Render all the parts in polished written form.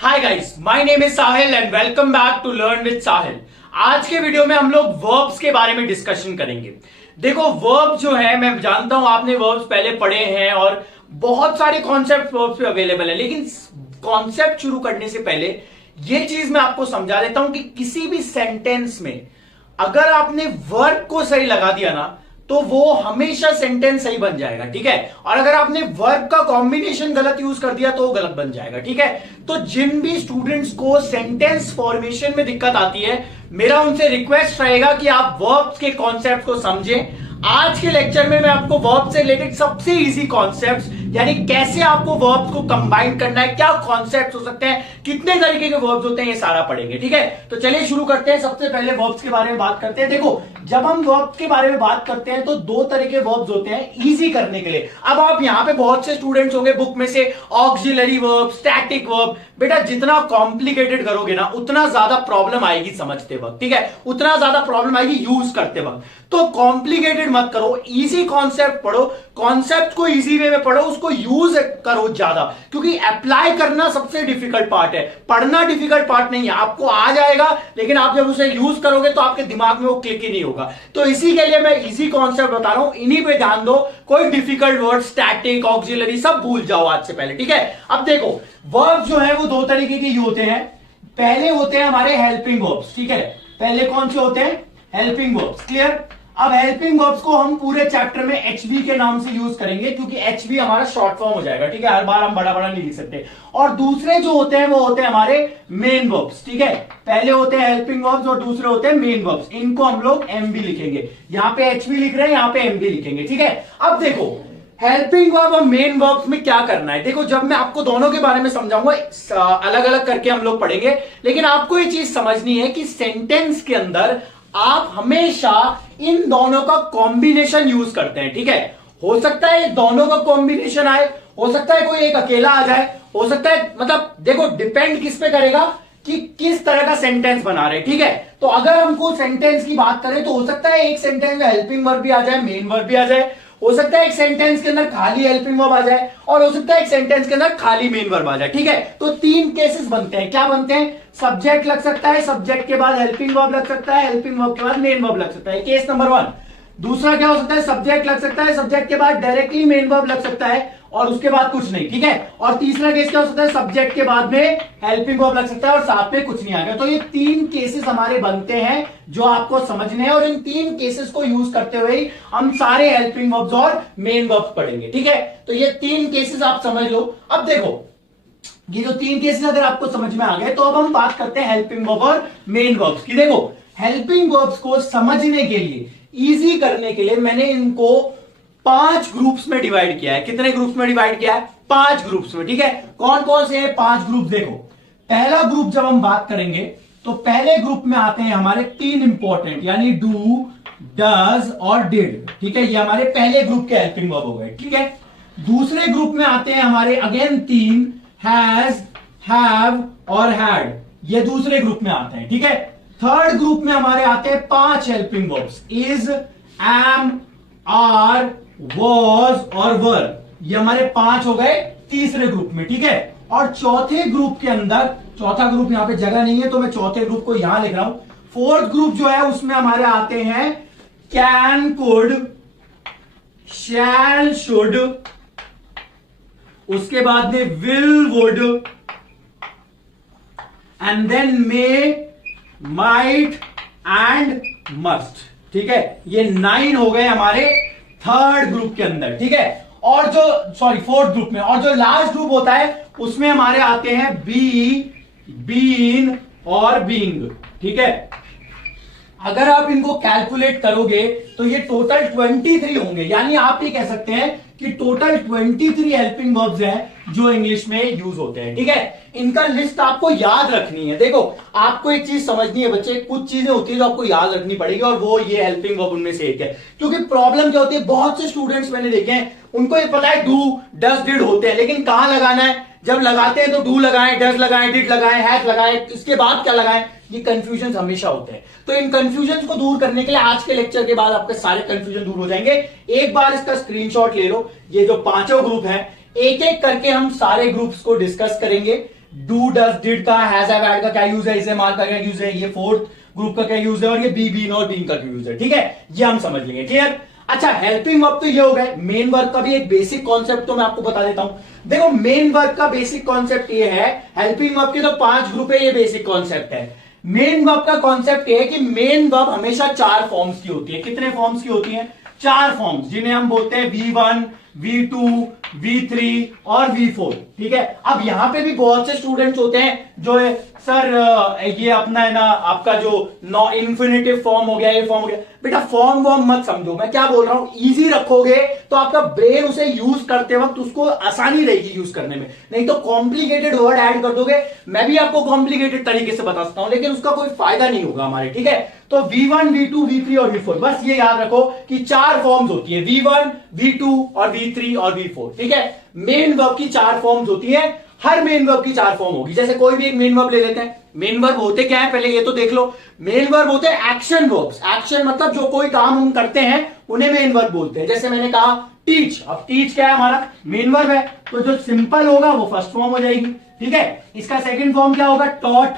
Hi guys, my name is Sahil and welcome back to learn with Sahil. आज के video में हम लोग वर्ब्स के बारे में डिस्कशन करेंगे। देखो, वर्ब जो है, मैं जानता हूं आपने वर्ब्स पहले पढ़े हैं और बहुत सारे कॉन्सेप्ट वर्ब्स पे अवेलेबल है, लेकिन कॉन्सेप्ट शुरू करने से पहले ये चीज मैं आपको समझा देता हूं कि किसी भी सेंटेंस में अगर आपने वर्ब को सही लगा दिया ना तो वो हमेशा सेंटेंस सही बन जाएगा, ठीक है। और अगर आपने वर्ब का कॉम्बिनेशन गलत यूज कर दिया तो वो गलत बन जाएगा, ठीक है। तो जिन भी स्टूडेंट्स को सेंटेंस फॉर्मेशन में दिक्कत आती है, मेरा उनसे रिक्वेस्ट रहेगा कि आप वर्ब्स के कॉन्सेप्ट को समझें। आज के लेक्चर में मैं आपको वर्ब से रिलेटेड सबसे इजी कॉन्सेप्ट्स, यानी कैसे आपको वर्ब्स को कंबाइन करना है, क्या कॉन्सेप्ट्स हो सकते हैं, कितने तरीके के वर्ब्स होते हैं, ये सारा पढ़ेंगे, ठीक है। तो चलिए शुरू करते हैं। सबसे पहले वर्ब्स के बारे में बात करते हैं। देखो, जब हम वर्ब्स के बारे में बात करते हैं तो दो तरह के वर्ब्स होते हैं इजी करने के लिए। अब आप यहां पे बहुत से स्टूडेंट्स होंगे बुक में से ऑक्सिलरी वर्ब, स्टैटिक वर्ब। बेटा, जितना कॉम्प्लिकेटेड करोगे ना उतना ज्यादा प्रॉब्लम आएगी समझते वक्त, ठीक है, उतना ज्यादा प्रॉब्लम आएगी यूज करते वक्त। तो कॉम्प्लिकेटेड मत करो, इजी कॉन्सेप्ट पढ़ो, कॉन्सेप्ट को इजी वे में पढ़ो, उसको यूज करो ज्यादा, क्योंकि अप्लाई करना सबसे डिफिकल्ट पार्ट है, पढ़ना डिफिकल्ट पार्ट नहीं है। आपको आ जाएगा, लेकिन आप जब उसे यूज करोगे तो आपके दिमाग में वो क्लिक ही नहीं होगा। तो इसी के लिए मैं इजी कॉन्सेप्ट बता रहा हूं, इन्हीं पे ध्यान दो। कोई डिफिकल्ट वर्ड, स्टैटिक, ऑक्सिलरी सब भूल जाओ आज से पहले, ठीक है। अब देखो, वर्ब जो है वो दो तरीके के होते हैं। पहले होते हैं हमारे हेल्पिंग वर्ब्स, ठीक है। पहले कौन से होते हैं? Helping verbs, clear. अब हेल्पिंग वर्ब्स को हम पूरे चैप्टर में एचवी के नाम से यूज करेंगे, क्योंकि एचवी हमारा शॉर्ट फॉर्म हो जाएगा, ठीक है। हर बार हम बड़ा बड़ा नहीं लिख सकते। और दूसरे जो होते हैं वो होते हैं हमारे मेन वर्ब्स, ठीक है। पहले होते हैं हेल्पिंग वर्ब्स और दूसरे होते हैं मेन वर्ब्स। इनको हम लोग एमवी लिखेंगे। यहां पे एचवी लिख रहे हैं, यहां पे एमवी लिखेंगे, ठीक है। अब देखो, हेल्पिंग वर्ब और मेन वर्ब्स में क्या करना है। देखो, जब मैं आपको दोनों के बारे में समझाऊंगा, अलग अलग करके हम लोग पढ़ेंगे, लेकिन आपको ये चीज समझनी है कि सेंटेंस के अंदर आप हमेशा इन दोनों का कॉम्बिनेशन यूज करते हैं, ठीक है। हो सकता है दोनों का कॉम्बिनेशन आए, हो सकता है कोई एक अकेला आ जाए, हो सकता है, मतलब देखो, डिपेंड किस पे करेगा कि किस तरह का सेंटेंस बना रहे हैं, ठीक है। तो अगर हमको सेंटेंस की बात करें तो हो सकता है एक सेंटेंस में हेल्पिंग वर्ब भी आ जाए, मेन वर्ब भी आ जाए। हो सकता है एक सेंटेंस के अंदर खाली हेल्पिंग वर्ब आ जाए, और हो सकता है एक सेंटेंस के अंदर खाली मेन वर्ब आ जाए, ठीक है। तो तीन केसेस बनते हैं। क्या बनते हैं? सब्जेक्ट लग सकता है, सब्जेक्ट के बाद हेल्पिंग वर्ब लग सकता है, हेल्पिंग वर्ब के बाद मेन वर्ब लग सकता है, केस नंबर 1। दूसरा क्या हो सकता है? सब्जेक्ट लग सकता है, सब्जेक्ट के बाद डायरेक्टली मेन वर्ब लग सकता है और उसके बाद कुछ नहीं, ठीक है। और तीसरा केस क्या हो सकता है? सब्जेक्ट के बाद में हेल्पिंग वर्ब लग सकता है और साथ में कुछ नहीं आ गया। तो ये तीन केसेस हमारे बनते हैं जो आपको समझने हैं, और इन तीन केसेस को यूज करते हुए हम सारे हेल्पिंग वर्ब्स और मेन वर्ब्स पढ़ेंगे, ठीक है। तो ये तीन केसेस आप समझ लो। अब देखो, ये जो तीन केसेस अगर आपको समझ में आ गए तो अब हम बात करते हैं हेल्पिंग वर्ब और मेन वर्ब्स की। देखो, हेल्पिंग वर्ब्स को समझने के लिए, इजी करने के लिए मैंने इनको 5 ग्रुप्स में डिवाइड किया है। कितने ग्रुप्स में डिवाइड किया है? 5 ग्रुप्स में, ठीक है। कौन कौन से हैं 5 ग्रुप? देखो, पहला ग्रुप जब हम बात करेंगे तो पहले ग्रुप में आते हैं हमारे 3 इंपॉर्टेंट, यानी डू, डज और डिड, ठीक है। ये हमारे पहले ग्रुप के हेल्पिंग वर्ब हो गए, ठीक है। दूसरे ग्रुप में आते हैं हमारे अगेन 3, हैज, हैव और हैड, ये दूसरे ग्रुप में आते हैं, ठीक है। थर्ड ग्रुप में हमारे आते हैं 5 helping verbs, is, am, are, was और वर, ये हमारे 5 हो गए तीसरे ग्रुप में, ठीक है। और चौथे ग्रुप के अंदर, चौथा ग्रुप यहां पे जगह नहीं है तो मैं चौथे ग्रुप को यहां लिख रहा हूं। फोर्थ ग्रुप जो है उसमें हमारे आते हैं कैन, कुड, शैल, शुड, उसके बाद में will, would, and then may, might and must, ठीक है। ये 9 हो गए हमारे थर्ड ग्रुप के अंदर, ठीक है। और जो फोर्थ ग्रुप में, और जो लास्ट ग्रुप होता है उसमें हमारे आते हैं बी, बीन और बीइंग, ठीक है। अगर आप इनको कैलकुलेट करोगे तो ये टोटल 23 होंगे, यानी आप ये कह सकते हैं कि टोटल 23 हेल्पिंग वर्ब्स हैं जो इंग्लिश में यूज होते हैं, ठीक है। इनका लिस्ट आपको याद रखनी है। देखो, आपको एक चीज समझनी है बच्चे, कुछ चीजें होती है जो आपको याद रखनी पड़ेगी, और वो ये हेल्पिंग वर्ब उनमें से एक है। क्योंकि प्रॉब्लम क्या होती है, बहुत से स्टूडेंट्स मैंने देखे हैं, उनको ये पता है डू, डज, डिड होते हैं, लेकिन कहां लगाना है, जब लगाते हैं तो डू लगाएं, डज लगाएं, डिड लगाएं, हैज लगाएं, इसके बाद क्या लगाएं, ये कंफ्यूजन हमेशा होते हैं। तो इन कंफ्यूजन को दूर करने के लिए आज के लेक्चर के बाद आपके सारे कंफ्यूजन दूर हो जाएंगे। एक बार इसका स्क्रीनशॉट ले लो। ये जो 5 ग्रुप हैं, एक एक करके हम सारे ग्रुप्स को डिस्कस करेंगे। डू डज डिड का, हैज हैव हैड का क्या यूज है, इसे मार का क्या यूज है, ये फोर्थ ग्रुप का क्या यूज है, और ये बी बीन और बीइंग का क्या यूज है। ठीक है, ये हम समझ लेंगे। क्लियर। अच्छा, हेल्पिंग वर्ब तो ये हो गए। मेन वर्ब का भी एक बेसिक कॉन्सेप्ट तो मैं आपको बता देता हूं। देखो, मेन वर्ब का बेसिक कॉन्सेप्ट ये है, हेल्पिंग वर्ब के तो 5 ग्रुप है, ये बेसिक कॉन्सेप्ट है। मेन वर्ब का कॉन्सेप्ट ये है कि मेन वर्ब हमेशा 4 फॉर्म्स की होती है। कितने फॉर्म्स की होती है? 4 फॉर्म्स, जिन्हें हम बोलते हैं V1, V2, V3 और V4। ठीक है। अब यहां पे भी बहुत से स्टूडेंट्स होते हैं जो है, सर ये अपना है ना, आपका जो नॉ इन्फिनेटिव फॉर्म हो गया, ये फॉर्म हो गया। बेटा फॉर्म वॉर्म मत समझो, मैं क्या बोल रहा हूं, इजी रखोगे तो आपका ब्रेन उसे यूज करते वक्त उसको आसानी रहेगी यूज करने में। नहीं तो कॉम्प्लिकेटेड वर्ड ऐड कर दोगे, मैं भी आपको कॉम्प्लिकेटेड तरीके से बता सकता हूं, लेकिन उसका कोई फायदा नहीं होगा हमारे। ठीक है, तो V1, V2, V3 और V4, बस ये याद रखो कि 4 फॉर्म्स होती है, V1, V2 और V3 और V4। ठीक है, मेन वर्ब की 4 फॉर्म्स होती है, हर मेन वर्ब की 4 फॉर्म होगी। जैसे कोई भी एक मेन वर्ब ले लेते हैं। मेन वर्ब होते क्या है, पहले ये तो देख लो। मेन वर्ब होते हैं एक्शन वर्ब्स। एक्शन मतलब जो कोई काम हम करते हैं उन्हें मेन वर्ब बोलते हैं। जैसे मैंने कहा टीच, अब टीच क्या है, हमारा मेन वर्ब है, तो जो सिंपल होगा वो फर्स्ट फॉर्म हो जाएगी। ठीक है, इसका सेकंड फॉर्म क्या होगा, टॉट।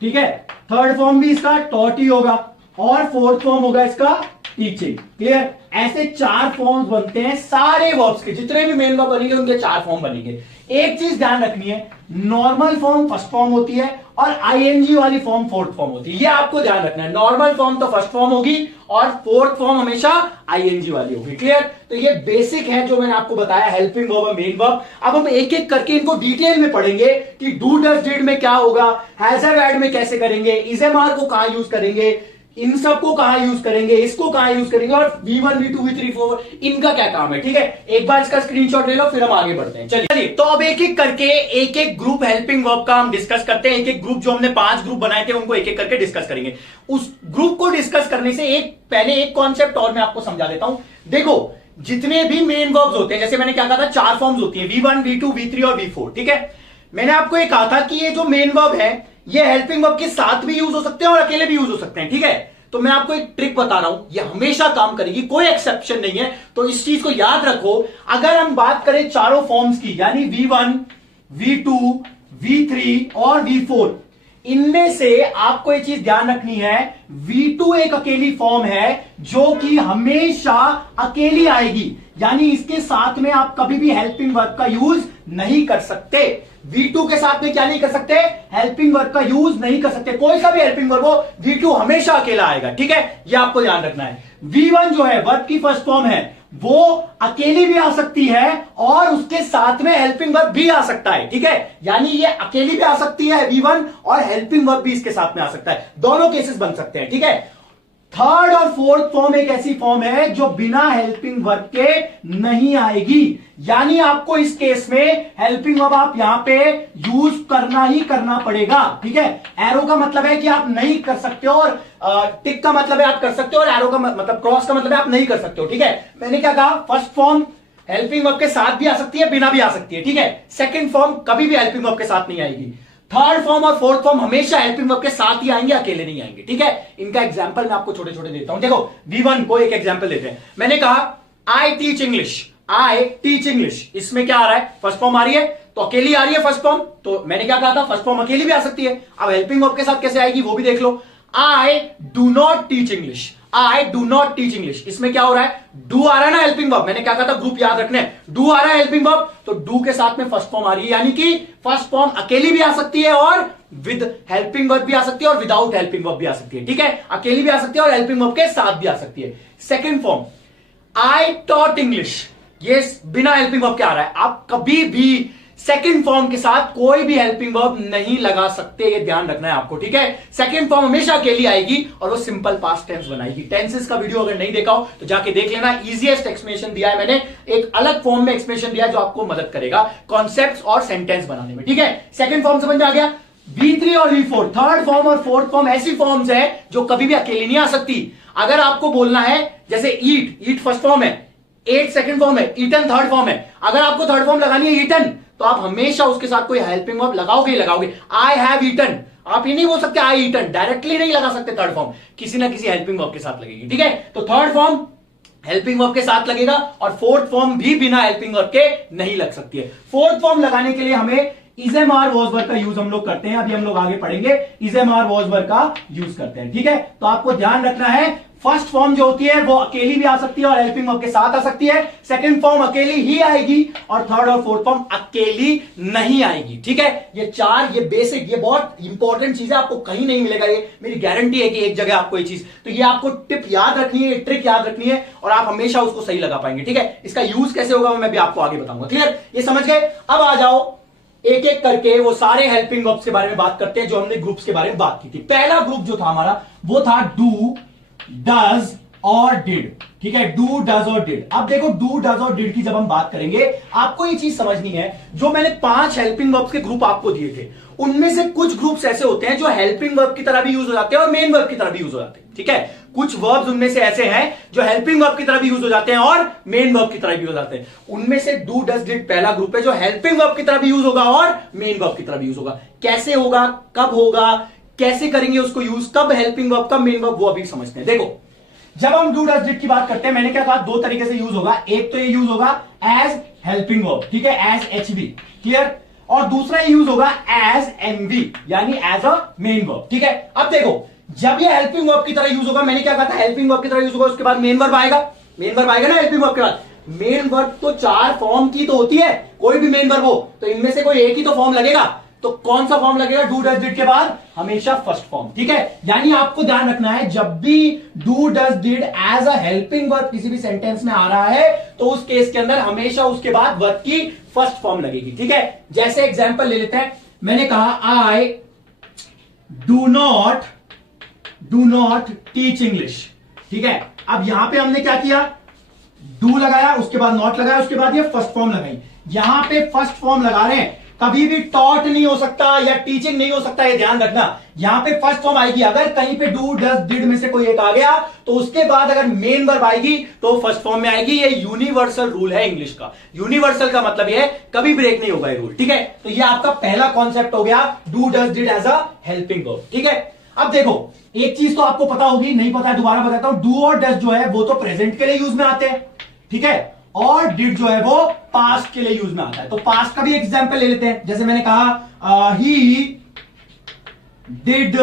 ठीक है, थर्ड फॉर्म भी इसका टॉट ही होगा, और फोर्थ फॉर्म होगा इसका टीचिंग। क्लियर। ऐसे 4 फॉर्म्स बनते हैं सारे वर्ब्स के, जितने भी मेन वर्ब बनेंगे उनके 4 फॉर्म बनेंगे। एक चीज ध्यान रखनी है, नॉर्मल फॉर्म फर्स्ट फॉर्म होती है और आईएनजी वाली फॉर्म फोर्थ फॉर्म होती है। ये आपको ध्यान रखना है, नॉर्मल फॉर्म तो फर्स्ट फॉर्म होगी और फोर्थ फॉर्म हमेशा आईएनजी वाली होगी। क्लियर। तो ये बेसिक है जो मैंने आपको बताया, हेल्पिंग वर्ब और मेन वर्ब। अब हम एक एक करके इनको डिटेल में पढ़ेंगे कि डू डज डिड में क्या होगा, हैज हैव हैड में कैसे करेंगे, इज एम आर को कहां यूज करेंगे, इन सबको कहां यूज करेंगे, इसको कहां यूज करेंगे, और V1, V2, V3, V4 इनका क्या काम है। ठीक है, एक बार इसका स्क्रीनशॉट ले लो, फिर हम आगे बढ़ते हैं। चलिए, तो अब एक एक करके एक एक ग्रुप हेल्पिंग वर्ब का हम डिस्कस करते हैं। एक एक ग्रुप, जो हमने 5 ग्रुप बनाए थे, उनको एक एक करके डिस्कस करेंगे। उस ग्रुप को डिस्कस करने से पहले एक कॉन्सेप्ट और मैं आपको समझा देता हूं। देखो, जितने भी मेन वर्ब्स होते हैं, जैसे मैंने क्या कहा था, 4 फॉर्म्स होती है, V1, V2, V3 और V4। ठीक है, मैंने आपको ये कहा था कि ये जो मेन वर्ब है, ये हेल्पिंग वर्ब के साथ भी यूज हो सकते हैं और अकेले भी यूज हो सकते हैं। ठीक है, तो मैं आपको एक ट्रिक बता रहा हूं, ये हमेशा काम करेगी, कोई एक्सेप्शन नहीं है, तो इस चीज को याद रखो। अगर हम बात करें चारों फॉर्म्स की, यानी V1, V2, V3 और V4, इनमें से आपको एक चीज ध्यान रखनी है, V2 एक अकेली फॉर्म है जो कि हमेशा अकेली आएगी, यानी इसके साथ में आप कभी भी हेल्पिंग वर्ब का यूज नहीं कर सकते। V2 के साथ में क्या नहीं कर सकते, हेल्पिंग वर्ब का यूज नहीं कर सकते। कोई सा भी हेल्पिंग वर्ब हो, V2 हमेशा अकेला आएगा। ठीक है, ये आपको ध्यान रखना है। V1 जो है वर्ब की फर्स्ट फॉर्म है, वो अकेली भी आ सकती है और उसके साथ में हेल्पिंग वर्ब भी आ सकता है। ठीक है, यानी ये अकेली भी आ सकती है V1, और हेल्पिंग वर्ब भी इसके साथ में आ सकता है, दोनों केसेस बन सकते हैं। ठीक है, थर्ड और फोर्थ फॉर्म एक ऐसी फॉर्म है जो बिना हेल्पिंग वर्ब के नहीं आएगी, यानी आपको इस केस में हेल्पिंग वर्ब आप यहां पे यूज करना ही करना पड़ेगा। ठीक है, एरो का मतलब है कि आप नहीं कर सकते हो, और टिक का मतलब है आप कर सकते हो, और एरो का मतलब क्रॉस का मतलब है आप नहीं कर सकते हो। ठीक है, मैंने क्या कहा, फर्स्ट फॉर्म हेल्पिंग वर्ब के साथ भी आ सकती है, बिना भी आ सकती है। ठीक है, सेकंड फॉर्म कभी भी हेल्पिंग वर्ब के साथ नहीं आएगी। थर्ड फॉर्म और फोर्थ फॉर्म हमेशा हेल्पिंग वर्ब के साथ ही आएंगे, अकेले नहीं आएंगे। ठीक है, इनका एग्जांपल मैं आपको छोटे छोटे देता हूं। देखो, V1 को एक एग्जांपल देते हैं। मैंने कहा I teach English, I teach English, इसमें क्या आ रहा है, फर्स्ट फॉर्म आ रही है, तो अकेली आ रही है फर्स्ट फॉर्म, तो मैंने क्या कहा था, फर्स्ट फॉर्म अकेली भी आ सकती है। अब हेल्पिंग वर्ब के साथ कैसे आएगी वो भी देख लो। I do not teach English, I do not teach English, इसमें क्या हो रहा है, डू आ रहा है ना हेल्पिंग वर्ब, मैंने क्या कहा था, ग्रुप याद रखने, डू आ रहा है हेल्पिंग वर्ब, तो डू के साथ में फर्स्ट फॉर्म आ रही है, यानी कि फर्स्ट फॉर्म अकेली भी आ सकती है और विद हेल्पिंग वर्ब भी आ सकती है और विदाउट हेल्पिंग वर्ब भी आ सकती है। ठीक है, अकेली भी आ सकती है और हेल्पिंग वर्ब के साथ भी आ सकती है। Second form, I taught English, ये बिना हेल्पिंग वर्ब के आ रहा है, आप कभी भी सेकंड फॉर्म के साथ कोई भी हेल्पिंग वर्ब नहीं लगा सकते, ये ध्यान रखना है आपको। ठीक है, सेकंड फॉर्म हमेशा अकेली आएगी और वो सिंपल पास्ट टेंस बनाएगी। टेंसेस का वीडियो अगर नहीं देखा हो तो जाके देख लेना, इजीएस्ट एक्सप्लेनेशन दिया है मैंने, एक अलग फॉर्म में एक्सप्लेनेशन दिया है जो आपको मदद करेगा कॉन्सेप्ट्स और सेंटेंस बनाने में। ठीक है, सेकंड फॉर्म समझ में आ गया। V3 और V4, थर्ड फॉर्म और फोर्थ फॉर्म ऐसी फॉर्म्स है जो कभी भी अकेली नहीं आ सकती। अगर आपको बोलना है, जैसे ईट, ईट फर्स्ट फॉर्म है, एट सेकंड फॉर्म है, ईटन थर्ड फॉर्म है, अगर आपको थर्ड फॉर्म लगानी है ईटन, तो आप हमेशा उसके साथ कोई हेल्पिंग वर्ब लगाओगे ही लगाओगे। आई हैव ईटन, आप ये नहीं बोल सकते आई ईटन, डायरेक्टली नहीं लगा सकते थर्ड फॉर्म, किसी ना किसी हेल्पिंग वर्ब के साथ लगेगी। ठीक है, तो थर्ड फॉर्म हेल्पिंग वर्ब के साथ लगेगा और फोर्थ फॉर्म भी बिना हेल्पिंग वर्ब के नहीं लग सकती है। फोर्थ फॉर्म लगाने के लिए हमें is am are was verb का यूज हम लोग करते हैं, अभी हम लोग आगे पढ़ेंगे, is am are was verb का यूज करते हैं। ठीक है, तो आपको ध्यान रखना है फर्स्ट फॉर्म जो होती है वो अकेली भी आ सकती है और हेल्पिंग वर्ब के साथ आ सकती है, सेकंड फॉर्म अकेली ही आएगी और थर्ड और फोर्थ फॉर्म अकेली नहीं आएगी। ठीक है, ये चार, ये बेसिक, ये बहुत इंपॉर्टेंट चीज है, आपको कहीं नहीं मिलेगा, ये मेरी गारंटी है कि एक जगह आपको ये चीज, तो ये आपको टिप याद रखनी है, ट्रिक याद रखनी है और आप हमेशा उसको सही लगा पाएंगे। ठीक है, इसका यूज कैसे होगा मैं भी आपको आगे बताऊंगा। क्लियर, ये समझ गए? अब आ जाओ एक एक करके वो सारे हेल्पिंग वर्ब्स के बारे में बात करते हैं जो हमने ग्रुप्स के बारे में बात की थी। पहला ग्रुप जो था हमारा वो था डू, डज और डिड। ठीक है, डू, डज और डिड। अब देखो डू, डज और डिड की जब हम बात करेंगे आपको ये चीज समझनी है, जो मैंने 5 हेल्पिंग वर्ब्स के ग्रुप आपको दिए थे उनमें से कुछ ग्रुप्स ऐसे होते हैं जो हेल्पिंग वर्ब की तरह भी यूज हो जाते हैं और मेन वर्ब की तरह भी यूज हो जाते हैं। ठीक है, कुछ वर्ब्स उनमें से ऐसे हैं जो हेल्पिंग वर्ब की तरह भी यूज हो जाते हैं और मेन वर्ब की तरह भी हो जाते हैं। उनमें से डू, डज, डिड पहला ग्रुप है जो हेल्पिंग वर्ब की तरह भी यूज होगा और मेन वर्ब की तरह भी यूज होगा। कैसे होगा, कब होगा, कैसे करेंगे उसको यूज, कब हेल्पिंग वर्ब, कब मेन वर्ब, वो अभी समझते हैं। देखो, जब हम डू, डज, डिड की बात करते हैं मैंने क्या कहा, 2 तरीके से यूज होगा। एक तो ये यूज होगा एज हेल्पिंग वर्ब, ठीक है, एज एचवी, क्लियर, और दूसरा ये यूज होगा एज एमवी यानी एज अ मेन वर्ब। ठीक है, अब देखो जब ये हेल्पिंग वर्ब की तरह यूज होगा, मैंने क्या कहा था, हेल्पिंग वर्ब की तरह यूज होगा, उसके बाद मेन वर्ब आएगा, मेन वर्ब आएगा ना हेल्पिंग वर्ब के बाद। मेन वर्ब तो 4 फॉर्म की तो होती है, कोई भी मेन वर्ब हो तो इनमें से कोई एक ही तो फॉर्म लगेगा, तो कौन सा फॉर्म लगेगा, डू, डज, डिड के बाद हमेशा फर्स्ट फॉर्म। ठीक है, यानी आपको ध्यान रखना है जब भी do, does, did as a helping verb किसी भी सेंटेंस में आ रहा है तो उस केस के अंदर हमेशा उसके बाद वर्ब की फर्स्ट फॉर्म लगेगी। ठीक है, जैसे एग्जांपल ले लेते हैं, मैंने कहा आई डू नॉट टीच इंग्लिश। ठीक है, अब यहां पे हमने क्या किया, डू लगाया, उसके बाद नॉट लगाया, उसके बाद ये फर्स्ट फॉर्म लगाई। यहां पे फर्स्ट फॉर्म लगा रहे हैं, कभी भी टॉट नहीं हो सकता या टीचिंग नहीं हो सकता, ये ध्यान रखना। यहां पे फर्स्ट फॉर्म आएगी, अगर कहीं पे डू, डज, डिड में से कोई एक आ गया तो उसके बाद अगर मेन वर्ब आएगी तो फर्स्ट फॉर्म में आएगी। ये यूनिवर्सल रूल है इंग्लिश का। यूनिवर्सल का मतलब ये कभी ब्रेक नहीं होगा ये रूल। ठीक है, तो ये आपका पहला कॉन्सेप्ट हो गया, do, does, did as a helping verb. ठीक है, अब देखो एक चीज तो आपको पता होगी, नहीं पता है दोबारा बताता हूं, डू और डज जो है वो तो प्रेजेंट के लिए यूज में आते हैं। ठीक है, और डिड जो है वो पास्ट के लिए यूज में आता है। तो पास्ट का भी एग्जांपल ले लेते हैं, जैसे मैंने कहा ही डिड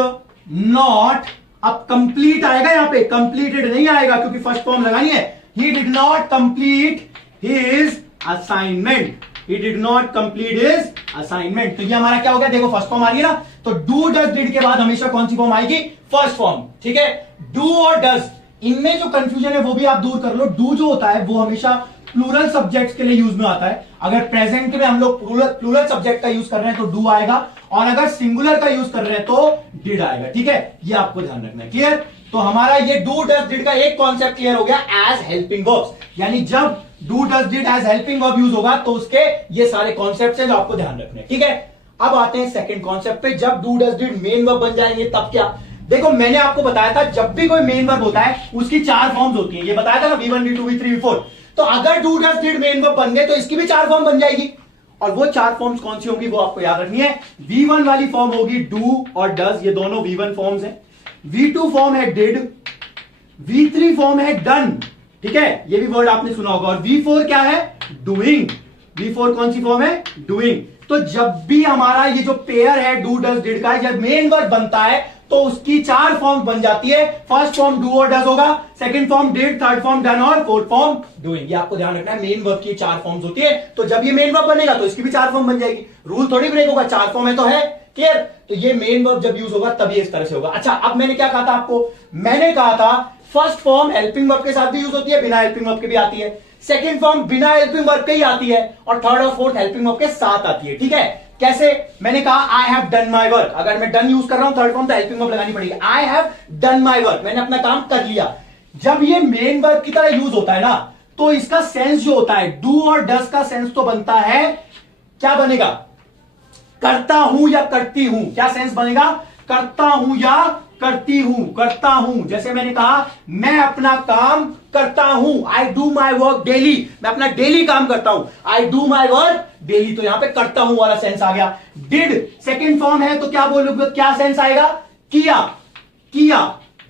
नॉट, अब कंप्लीट आएगा, यहां पे कंप्लीटेड नहीं आएगा क्योंकि फर्स्ट फॉर्म लगानी है। He did not complete his assignment, he did not complete his assignment. तो ये हमारा क्या हो गया, देखो फर्स्ट फॉर्म आ रही है ना, तो डू, डज, डिड के बाद हमेशा कौन सी फॉर्म आएगी, फर्स्ट फॉर्म। ठीक है, डू और डज, इनमें जो कंफ्यूजन है वो भी आप दूर कर लो। डू जो होता है वो हमेशा प्लूरल सब्जेक्ट्स के लिए यूज में आता है। अगर प्रेजेंट में हम लोग प्लूरल सब्जेक्ट का यूज कर रहे हैं तो डू आएगा, और अगर सिंगुलर का यूज कर रहे हैं तो डिड आएगा। ठीक है, ये आपको ध्यान रखना है। क्लियर, तो हमारा ये डू, डज, डिड का एक कॉन्सेप्ट क्लियर हो गया, एज हेल्पिंग वर्ब्स, यानी जब do, does, did as helping verb use होगा तो उसके ये सारे कॉन्सेप्ट हैं जो आपको ध्यान रखने हैं। ठीक है, अब आते हैं सेकंड कॉन्सेप्ट पे, जब do, does, did main verb बन जाएंगे तब क्या। देखो मैंने आपको बताया था जब भी कोई मेन वर्ब होता है उसकी 4 फॉर्म्स होती हैं, ये बताया था ना, V1, V2, V3, V4। तो अगर do, does, did main verb बन गए तो इसकी भी 4 फॉर्म बन जाएगी, और वो 4 फॉर्म्स कौन सी होंगी वो आपको याद रखनी है। V1 वाली फॉर्म होगी डू और डज, ये दोनों V1 फॉर्म्स हैं। V2 फॉर्म है डिड, V3 फॉर्म है डन। ठीक है, ये भी वर्ड आपने सुना होगा, और V4 क्या है, डूइंग। V4 कौन सी फॉर्म है, डूइंग। तो जब भी हमारा ये जो पेयर है डू, डज, डिड का, जब मेन वर्ब बनता है तो उसकी 4 फॉर्म बन जाती है। फर्स्ट फॉर्म डू और डज होगा, second form did, third form done और फोर्थ फॉर्म डूइंग। ये आपको ध्यान रखना है, मेन वर्ब की 4 फॉर्म्स होती है, तो जब ये मेन वर्ब बनेगा तो इसकी भी 4 फॉर्म बन जाएगी। रूल थोड़ी ब्रेक होगा, 4 फॉर्म है तो है। क्लियर, तो ये मेन वर्ब जब यूज होगा तब ये इस तरह से होगा। अच्छा, अब मैंने क्या कहा था आपको, मैंने कहा था फर्स्ट फॉर्म हेल्पिंग वर्ब के साथ भी यूज होती है, बिना हेल्पिंग वर्ब के भी आती है। सेकंड फॉर्म बिना हेल्पिंग वर्ब के ही आती है, और थर्ड और फोर्थ हेल्पिंग वर्ब के साथ आती है। ठीक है, कैसे, मैंने कहा I have done my work, अगर मैं डन यूज कर रहा हूं थर्ड फॉर्म तो हेल्पिंग वर्ब लगानी पड़ेगी। I have done my work, मैंने अपना काम कर लिया। जब ये मेन वर्ब की तरह यूज होता है ना तो इसका सेंस जो होता है, डू और डज का सेंस तो बनता है, क्या बनेगा, करता हूं या करती हूं। क्या सेंस बनेगा, करता हूं या करती हूं, करता हूं। जैसे मैंने कहा मैं अपना काम करता हूं, I do my work daily, मैं अपना डेली काम करता हूं, I do my work daily. तो यहां पे करता हूं वाला सेंस आ गया। डिड सेकंड फॉर्म है तो क्या बोलोगे, क्या सेंस आएगा, किया, किया।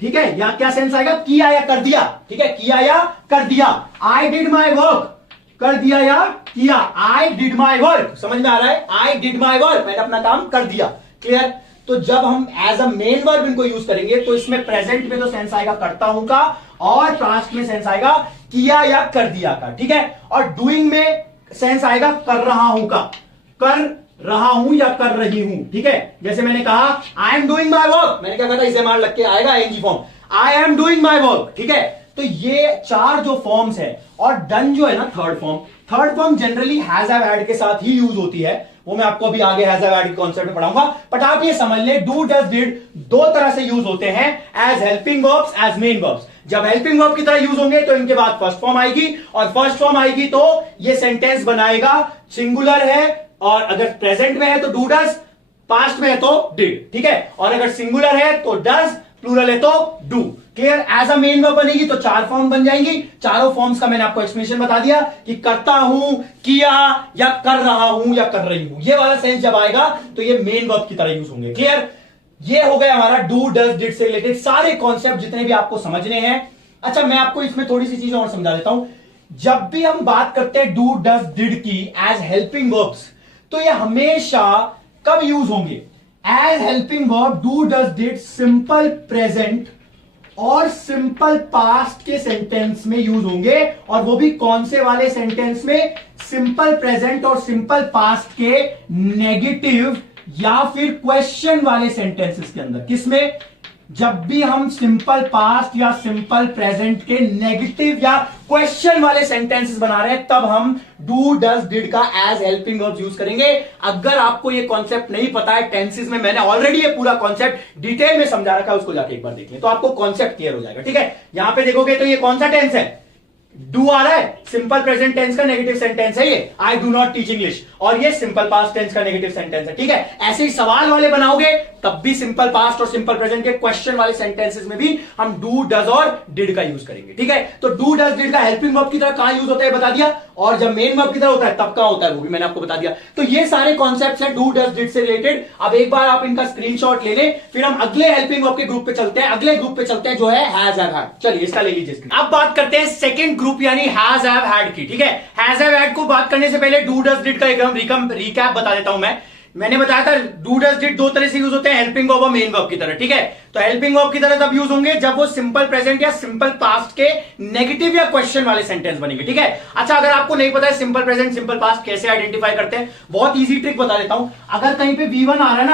ठीक है, या क्या सेंस आएगा, किया या कर दिया। ठीक है, किया या कर दिया। आई डिड माई वर्क, कर दिया या किया। आई डिड माई वर्क, समझ में आ रहा है, आई डिड माई वर्क, मैंने अपना काम कर दिया। क्लियर। तो जब हम एज अ मेन वर्ब इनको यूज करेंगे तो इसमें प्रेजेंट में तो सेंस आएगा करता हूं का, और पास्ट में सेंस आएगा किया या कर दिया का। ठीक है। और डूइंग में सेंस आएगा कर रहा हूं का, कर रहा हूं या कर रही हूं। ठीक है। जैसे मैंने कहा I am doing my work, मैंने क्या कहा था, इसे मार लग के आएगा ING form, I am doing my work. ठीक है। तो ये चार जो फॉर्म्स है, और डन जो है ना third form generally has have had के साथ ही यूज होती है। वो मैं आपको अभी आगे हैज हैव हैड के कॉन्सेप्ट में पढ़ाऊंगा। बट आप ये समझ ले डू डज डिड दो तरह से यूज होते हैं, as helping verbs, as main verbs. जब हेल्पिंग वर्ब की तरह यूज होंगे तो इनके बाद फर्स्ट फॉर्म आएगी, और फर्स्ट फॉर्म आएगी तो ये सेंटेंस बनाएगा सिंगुलर है, और अगर प्रेजेंट में है तो डू डज, पास्ट में है तो डिड। ठीक है। और अगर सिंगुलर है तो डज, प्लूरल है तो do. Clear. As a main verb बनेगी तो चार फॉर्म बन जाएंगी। चारों फॉर्म्स का मैंने आपको एक्सप्लेनेशन बता दिया कि करता हूं, किया, या कर रहा हूं या कर रही हूं। ये वाला सेंस जब आएगा तो ये मेन वर्ब की तरह यूज होंगे। क्लियर। ये हो गया हमारा डू डज डिड से रिलेटेड सारे कॉन्सेप्ट जितने भी आपको समझने हैं। अच्छा, मैं आपको इसमें थोड़ी सी चीजें और समझा देता हूं। जब भी हम बात करते हैं डू डज डिड की एज हेल्पिंग वर्ब्स, तो ये हमेशा कब यूज होंगे, as helping verb do does did simple present और सिंपल पास्ट के सेंटेंस में यूज होंगे। और वो भी कौन से वाले सेंटेंस में, सिंपल प्रेजेंट और सिंपल पास्ट के नेगेटिव या फिर क्वेश्चन वाले सेंटेंसेस के अंदर। किसमें, जब भी हम सिंपल पास्ट या सिंपल प्रेजेंट के नेगेटिव या क्वेश्चन वाले सेंटेंसेस बना रहे हैं, तब हम डू डज डिड का एज हेल्पिंग वर्ब यूज करेंगे। अगर आपको ये कॉन्सेप्ट नहीं पता है टेंसेस में, मैंने ऑलरेडी ये पूरा कॉन्सेप्ट डिटेल में समझा रखा है, उसको जाके एक बार देख लें तो आपको कॉन्सेप्ट क्लियर हो जाएगा। ठीक है। यहां पे देखोगे तो ये कौन सा टेंस है, डू आ रहा है, सिंपल प्रेजेंट टेंस का नेगेटिव सेंटेंस है ये, आई डू नॉट टीच इंग्लिश, और ये सिंपल पास्ट टेंस का नेगेटिव सेंटेंस है। ठीक है। ऐसे ही सवाल वाले बनाओगे तब भी सिंपल पास्ट और सिंपल प्रेजेंट के क्वेश्चन वाले सेंटेंसेस में भी हम डू डज और डिड का यूज करेंगे। ठीक है। तो डू डज डिड का हेल्पिंग वर्ब की तरह कहां यूज होता है बता दिया, और जब मेन वर्ब की तरह होता है तब कहां होता है वो भी मैंने आपको बता दिया। तो ये सारे कॉन्सेप्ट्स हैं डू डज डिड से रिलेटेड। अब एक बार आप इनका स्क्रीनशॉट ले लें, फिर हम अगले हेल्पिंग वर्ब के ग्रुप पे चलते हैं, अगले ग्रुप पे चलते हैं जो है हैज हैव हैड। चलिए इसका ले लीजिए स्क्रीन। अब बात करते हैं सेकंड ग्रुप यानी हैज हैव हैड की। ठीक है। हैज हैव हैड को बात करने से पहले डू डज डिड का एक रिकैप बता देता हूं। मैंने बताया था डू डज डिड दो तरह से यूज होते हैं, हेल्पिंग वर्ब और मेन वर्ब की तरह। ठीक है। तो हेल्पिंग वर्ब की तरह तब यूज होंगे जब वो सिंपल प्रेजेंट या सिंपल पास्ट के नेगेटिव या क्वेश्चन वाले सेंटेंस बनेंगे। ठीक है। अच्छा, अगर आपको नहीं पता है सिंपल प्रेजेंट सिंपल पास्ट कैसे आइडेंटिफाई करते हैं, बहुत इजी ट्रिक बता देता हूं। अगर कहीं पे V1 आ रहा है ना,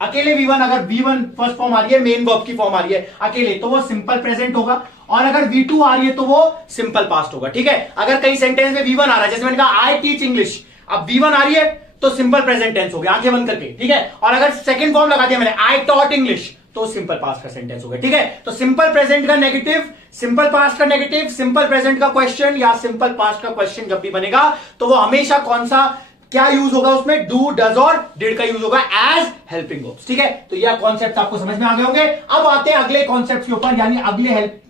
अकेले V1, अगर V1 फर्स्ट फॉर्म आ रही है, मेन वर्ब की फॉर्म आ रही है अकेले, तो वो सिंपल प्रेजेंट होगा, और अगर V2 आ रही है तो वो सिंपल पास्ट होगा। ठीक है। अगर कहीं सेंटेंस में V1 आ रहा है, जैसे मैंने कहा आई टीच इंग्लिश, अब V1 आ रही है तो सिंपल प्रेजेंट टेंस हो गया आंखें बंद करके। ठीक है। और अगर सेकंड फॉर्म लगा दिया मैंने आई टॉट इंग्लिश, तो सिंपल पास्ट का सेंटेंस हो गया। ठीक है। तो सिंपल प्रेजेंट का नेगेटिव, सिंपल पास्ट का नेगेटिव, सिंपल प्रेजेंट का क्वेश्चन या सिंपल पास्ट का क्वेश्चन जब भी बनेगा तो वो हमेशा कौन सा क्या यूज होगा उसमें, डू डज और डिड का यूज होगा एज हेल्पिंग वर्ब्स। ठीक है। तो यह कॉन्सेप्ट आपको समझ में आ गए होंगे। अब आते हैं अगले कॉन्सेप्ट के ऊपर, यानी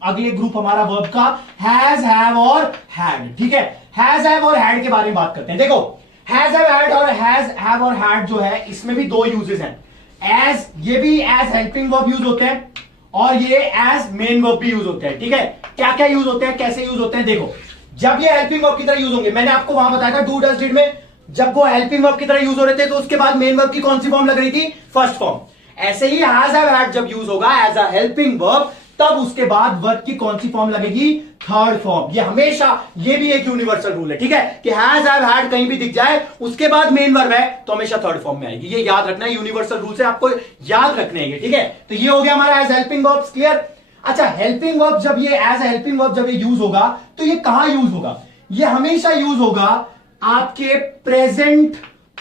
अगले ग्रुप हमारा वर्ब का हैज हैव और हैड। ठीक है। हैज हैव और हैड के बारे में बात करते हैं। देखो हैज हैव और हैव और हैड जो है, इसमें भी दो यूजेस हैं। एज, ये भी एज हेल्पिंग वर्ब यूज होते हैं, और ये एज मेन वर्ब भी यूज होते हैं। ठीक है। क्या क्या यूज होते हैं, कैसे यूज होते हैं, देखो जब ये हेल्पिंग वर्ब की तरह यूज होंगे, मैंने आपको वहां बताया था डू डज डिड में जब वो हेल्पिंग वर्ब की तरह यूज हो रहे थे तो उसके बाद मेन वर्ब की कौन सी फॉर्म लग रही थी, फर्स्ट फॉर्म। ऐसे ही हैज हैव हैड जब यूज होगा एज अ हेल्पिंग वर्ब, तब उसके बाद वर्ब की कौन सी फॉर्म लगेगी, थर्ड फॉर्म। ये हमेशा, ये भी एक यूनिवर्सल रूल है। ठीक है। कि हैज हैव हैड कहीं भी दिख जाए उसके बाद मेन वर्ब है तो हमेशा थर्ड फॉर्म में आएगी। ये याद रखना है, यूनिवर्सल रूल से आपको याद रखने हैं। ठीक है। तो ये हो गया हमारा एज हेल्पिंग वर्ब्स। क्लियर। अच्छा, हेल्पिंग वर्ब जब ये एज हेल्पिंग वर्ब जब ये यूज होगा तो ये कहां यूज होगा, ये हमेशा यूज होगा आपके प्रेजेंट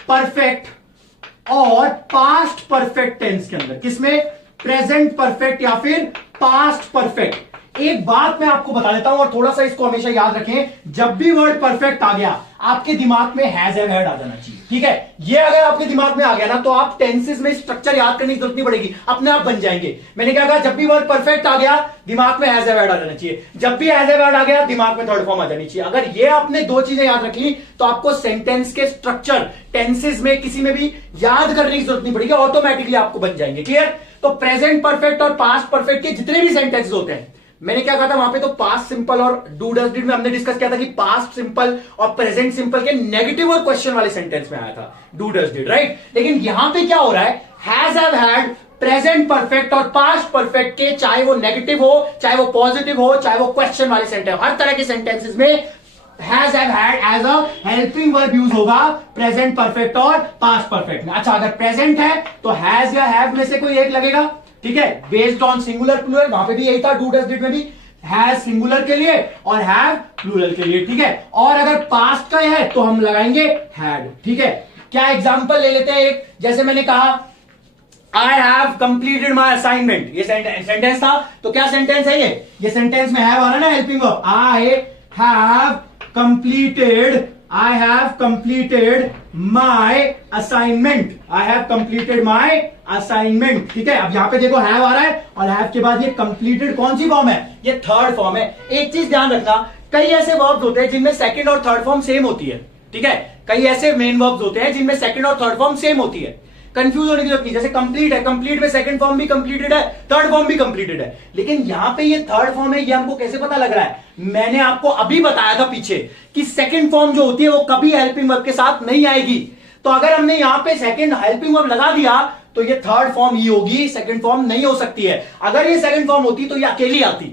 परफेक्ट और पास्ट परफेक्ट टेंस के अंदर। किसमें, प्रेजेंट परफेक्ट या फिर पास्ट परफेक्ट। एक बात मैं आपको बता देता हूं और थोड़ा सा इसको हमेशा याद रखें, जब भी वर्ड परफेक्ट आ गया आपके दिमाग में हैज हैव हैड आ जाना चाहिए। ठीक है। ये अगर आपके दिमाग में आ गया ना तो आप टेंसेस में स्ट्रक्चर याद करने की जरूरत नहीं पड़ेगी, अपने आप बन जाएंगे। मैंने क्या कहा, जब भी वर्ड परफेक्ट आ गया दिमाग में हैज हैव हैड आ जाना चाहिए, जब भी हैज हैव हैड आ गया दिमाग में थर्ड फॉर्म आ जानी चाहिए। अगर ये आपने दो चीजें याद रख ली तो आपको सेंटेंस के स्ट्रक्चर टेंसेस में किसी में भी याद करने की जरूरत नहीं पड़ेगी, ऑटोमेटिकली आपको बन जाएंगे। क्लियर। तो प्रेजेंट परफेक्ट और पास्ट परफेक्ट के जितने भी सेंटेंसेस होते हैं मैंने क्या कहा था वहां पे, तो पास्ट सिंपल और डू डज डिड में हमने डिस्कस किया था कि पास्ट सिंपल और प्रेजेंट सिंपल के नेगेटिव और क्वेश्चन वाले सेंटेंस में आया था डू डज डिड, राइट। लेकिन यहां पे क्या हो रहा है, has have had, present perfect और पास्ट परफेक्ट के, चाहे वो नेगेटिव हो, चाहे वो पॉजिटिव हो, चाहे वो क्वेश्चन वाले सेंटेंस, हर तरह के सेंटेंसेस में has have had as a helping verb use होगा प्रेजेंट परफेक्ट और पास्ट परफेक्ट में। अच्छा, अगर प्रेजेंट है तो हैज या हैव में से कोई एक लगेगा, ठीक है, बेस्ड ऑन सिंगुलर प्लूरल, वहां पे भी यही था डू डज डिड में भी, हैज सिंगुलर के लिए और हैव प्लूरल के लिए, ठीक है। और अगर पास्ट का है तो हम लगाएंगे हैड, ठीक है। क्या एग्जांपल ले लेते हैं एक, जैसे मैंने कहा I have completed my assignment, ये सेंटेंस था, तो क्या सेंटेंस है ये सेंटेंस में हैव आ रहा है ना, helping verb, I have completed my assignment, I have completed my assignment, ठीक है। अब यहां पे देखो हैव आ रहा है और हैव के बाद ये कंप्लीटेड कौन सी फॉर्म है, ये थर्ड फॉर्म है। एक चीज ध्यान रखना, कई ऐसे वर्ब्स होते हैं जिनमें सेकंड और थर्ड फॉर्म सेम होती है, ठीक है। कई ऐसे मेन वर्ब्स होते हैं जिनमें सेकंड और थर्ड फॉर्म सेम होती है, कंफ्यूज होने की जरूरत नहीं। जैसे कंप्लीट है, कंप्लीट में सेकंड फॉर्म भी कंप्लीटेड है, थर्ड फॉर्म भी कंप्लीटेड है, लेकिन यहां पे ये थर्ड फॉर्म है, ये हमको कैसे पता लग रहा है, मैंने आपको अभी बताया था पीछे कि सेकंड फॉर्म जो होती है वो कभी हेल्पिंग वर्ब के साथ नहीं आएगी। तो अगर हमने यहां पे सेकंड हेल्पिंग वर्ब लगा दिया तो ये थर्ड फॉर्म ही होगी, सेकंड फॉर्म नहीं हो सकती है। अगर ये सेकंड फॉर्म होती तो ये अकेली आती,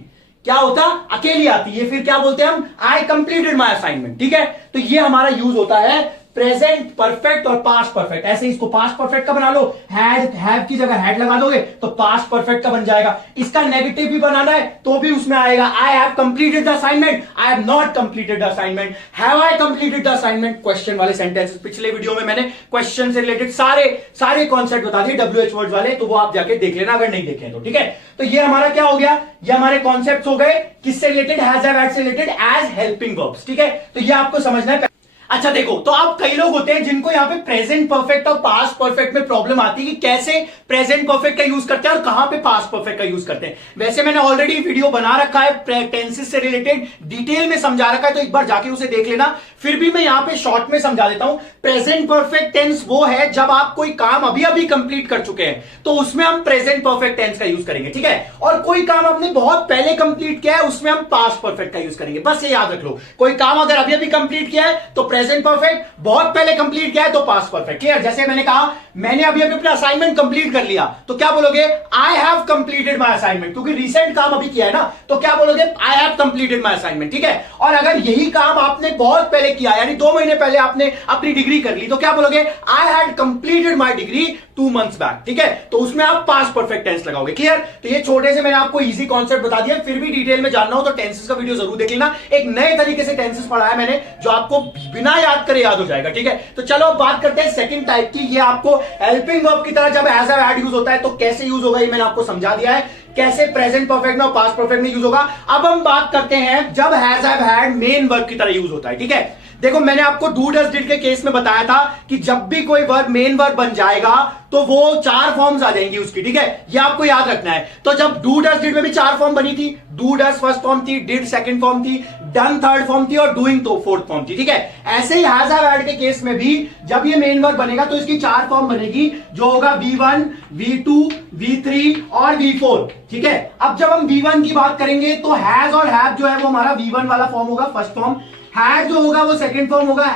क्या होता, अकेली आती। ये फिर क्या बोलते हैं हम, आई कंप्लीटेड माई असाइनमेंट, ठीक है। तो ये हमारा यूज होता है प्रेजेंट परफेक्ट और पास्ट परफेक्ट। ऐसे इसको पास्ट परफेक्ट का बना लो, हैड हैव की जगह हैड लगा दोगे तो पास्ट परफेक्ट का बन जाएगा। इसका नेगेटिव भी बनाना है तो भी उसमें आएगा, I have completed the assignment, I have not completed the assignment, have I completed the assignment, question वाले सेंटेंसेस। पिछले वीडियो में मैंने क्वेश्चन से रिलेटेड सारे कॉन्सेप्ट बता दिए WH वर्ड्स वाले, तो वो आप जाके देख लेना अगर नहीं देखे तो, ठीक है। तो ये हमारा क्या हो गया, ये हमारे कॉन्सेप्ट हो गए किससे रिलेटेड, हैज हैव हैड से रिलेटेड एज हेल्पिंग वर्ब्स, ठीक है। तो ये आपको समझना है। अच्छा देखो, तो अब कई लोग होते हैं जिनको यहां पे प्रेजेंट परफेक्ट और पास्ट परफेक्ट में प्रॉब्लम आती है कि कैसे प्रेजेंट परफेक्ट का यूज करते हैं और कहां पे पास्ट परफेक्ट का यूज करते हैं। वैसे मैंने ऑलरेडी वीडियो बना रखा है टेंसेस से रिलेटेड, डिटेल में समझा रखा है, तो एक बार जाके उसे देख लेना। फिर भी मैं यहां पे शॉर्ट में समझा देता हूं। प्रेजेंट परफेक्ट टेंस वो है जब आप कोई काम अभी अभी कंप्लीट कर चुके हैं, तो उसमें हम प्रेजेंट परफेक्ट टेंस का यूज करेंगे, ठीक है। और कोई काम आपने बहुत पहले कंप्लीट किया है, उसमें हम पास्ट परफेक्ट का यूज करेंगे। बस ये याद रख लो, कोई काम अगर अभी अभी कंप्लीट किया है तो प्रेजेंट परफेक्ट, बहुत पहले कंप्लीट किया है तो पास्ट परफेक्ट। क्लियर। जैसे मैंने कहा मैंने अभी अभी अपना असाइनमेंट कंप्लीट कर लिया, तो क्या बोलोगे, I have completed my assignment, क्योंकि रिसेंट काम अभी किया है ना, तो क्या बोलोगे, I have completed my assignment, ठीक है। और अगर यही काम आपने बहुत पहले किया, यानी 2 महीने पहले आपने अपनी डिग्री कर ली, तो क्या बोलोगे, I had completed my degree 2 months back, ठीक है। तो उसमें आप पास्ट परफेक्ट टेंस लगाओगे। क्लियर। तो ये छोटे से मैंने आपको इजी कॉन्सेप्ट बता दिया। फिर भी डिटेल में जानना हो तो टेंसेस का वीडियो जरूर देख लेना। एक नए तरीके से टेंसेस पढ़ाया मैंने जो आपको बिना याद करे याद हो जाएगा, ठीक है। तो चलो अब बात करते हैं सेकंड टाइप की। ये आपको हेल्पिंग वर्ब की तरह जब एज हैव हैड यूज होता है तो कैसे यूज होगा, ये मैंने आपको समझा दिया है, कैसे प्रेजेंट परफेक्ट में और पास्ट परफेक्ट में यूज होगा। अब हम बात करते हैं जब has have had main verb की तरह यूज होता है, ठीक है। देखो मैंने आपको डू डज डिड के केस में बताया था कि जब भी कोई वर्ब मेन वर्ब बन जाएगा तो वो 4 फॉर्म्स आ जाएंगी उसकी, ठीक है। ये आपको याद रखना है। तो जब डू डज डिड में भी 4 फॉर्म बनी थी, डू डज फर्स्ट फॉर्म थी, डिड सेकंड फॉर्म थी, डन थर्ड फॉर्म थी और डूइंग तो फोर्थ फॉर्म थी, ठीक है। ऐसे ही हैज हैव हैड के केस में भी जब ये मेन वर्ब बनेगा तो इसकी 4 फॉर्म बनेगी, जो होगा V1, V2, V3 और V4, ठीक है। अब जब हम V1 की बात करेंगे तो हैज और हैव जो है वो हमारा V1 वाला फॉर्म होगा, फर्स्ट फॉर्म। हैड जो होगा वो सेकंड फॉर्म होगा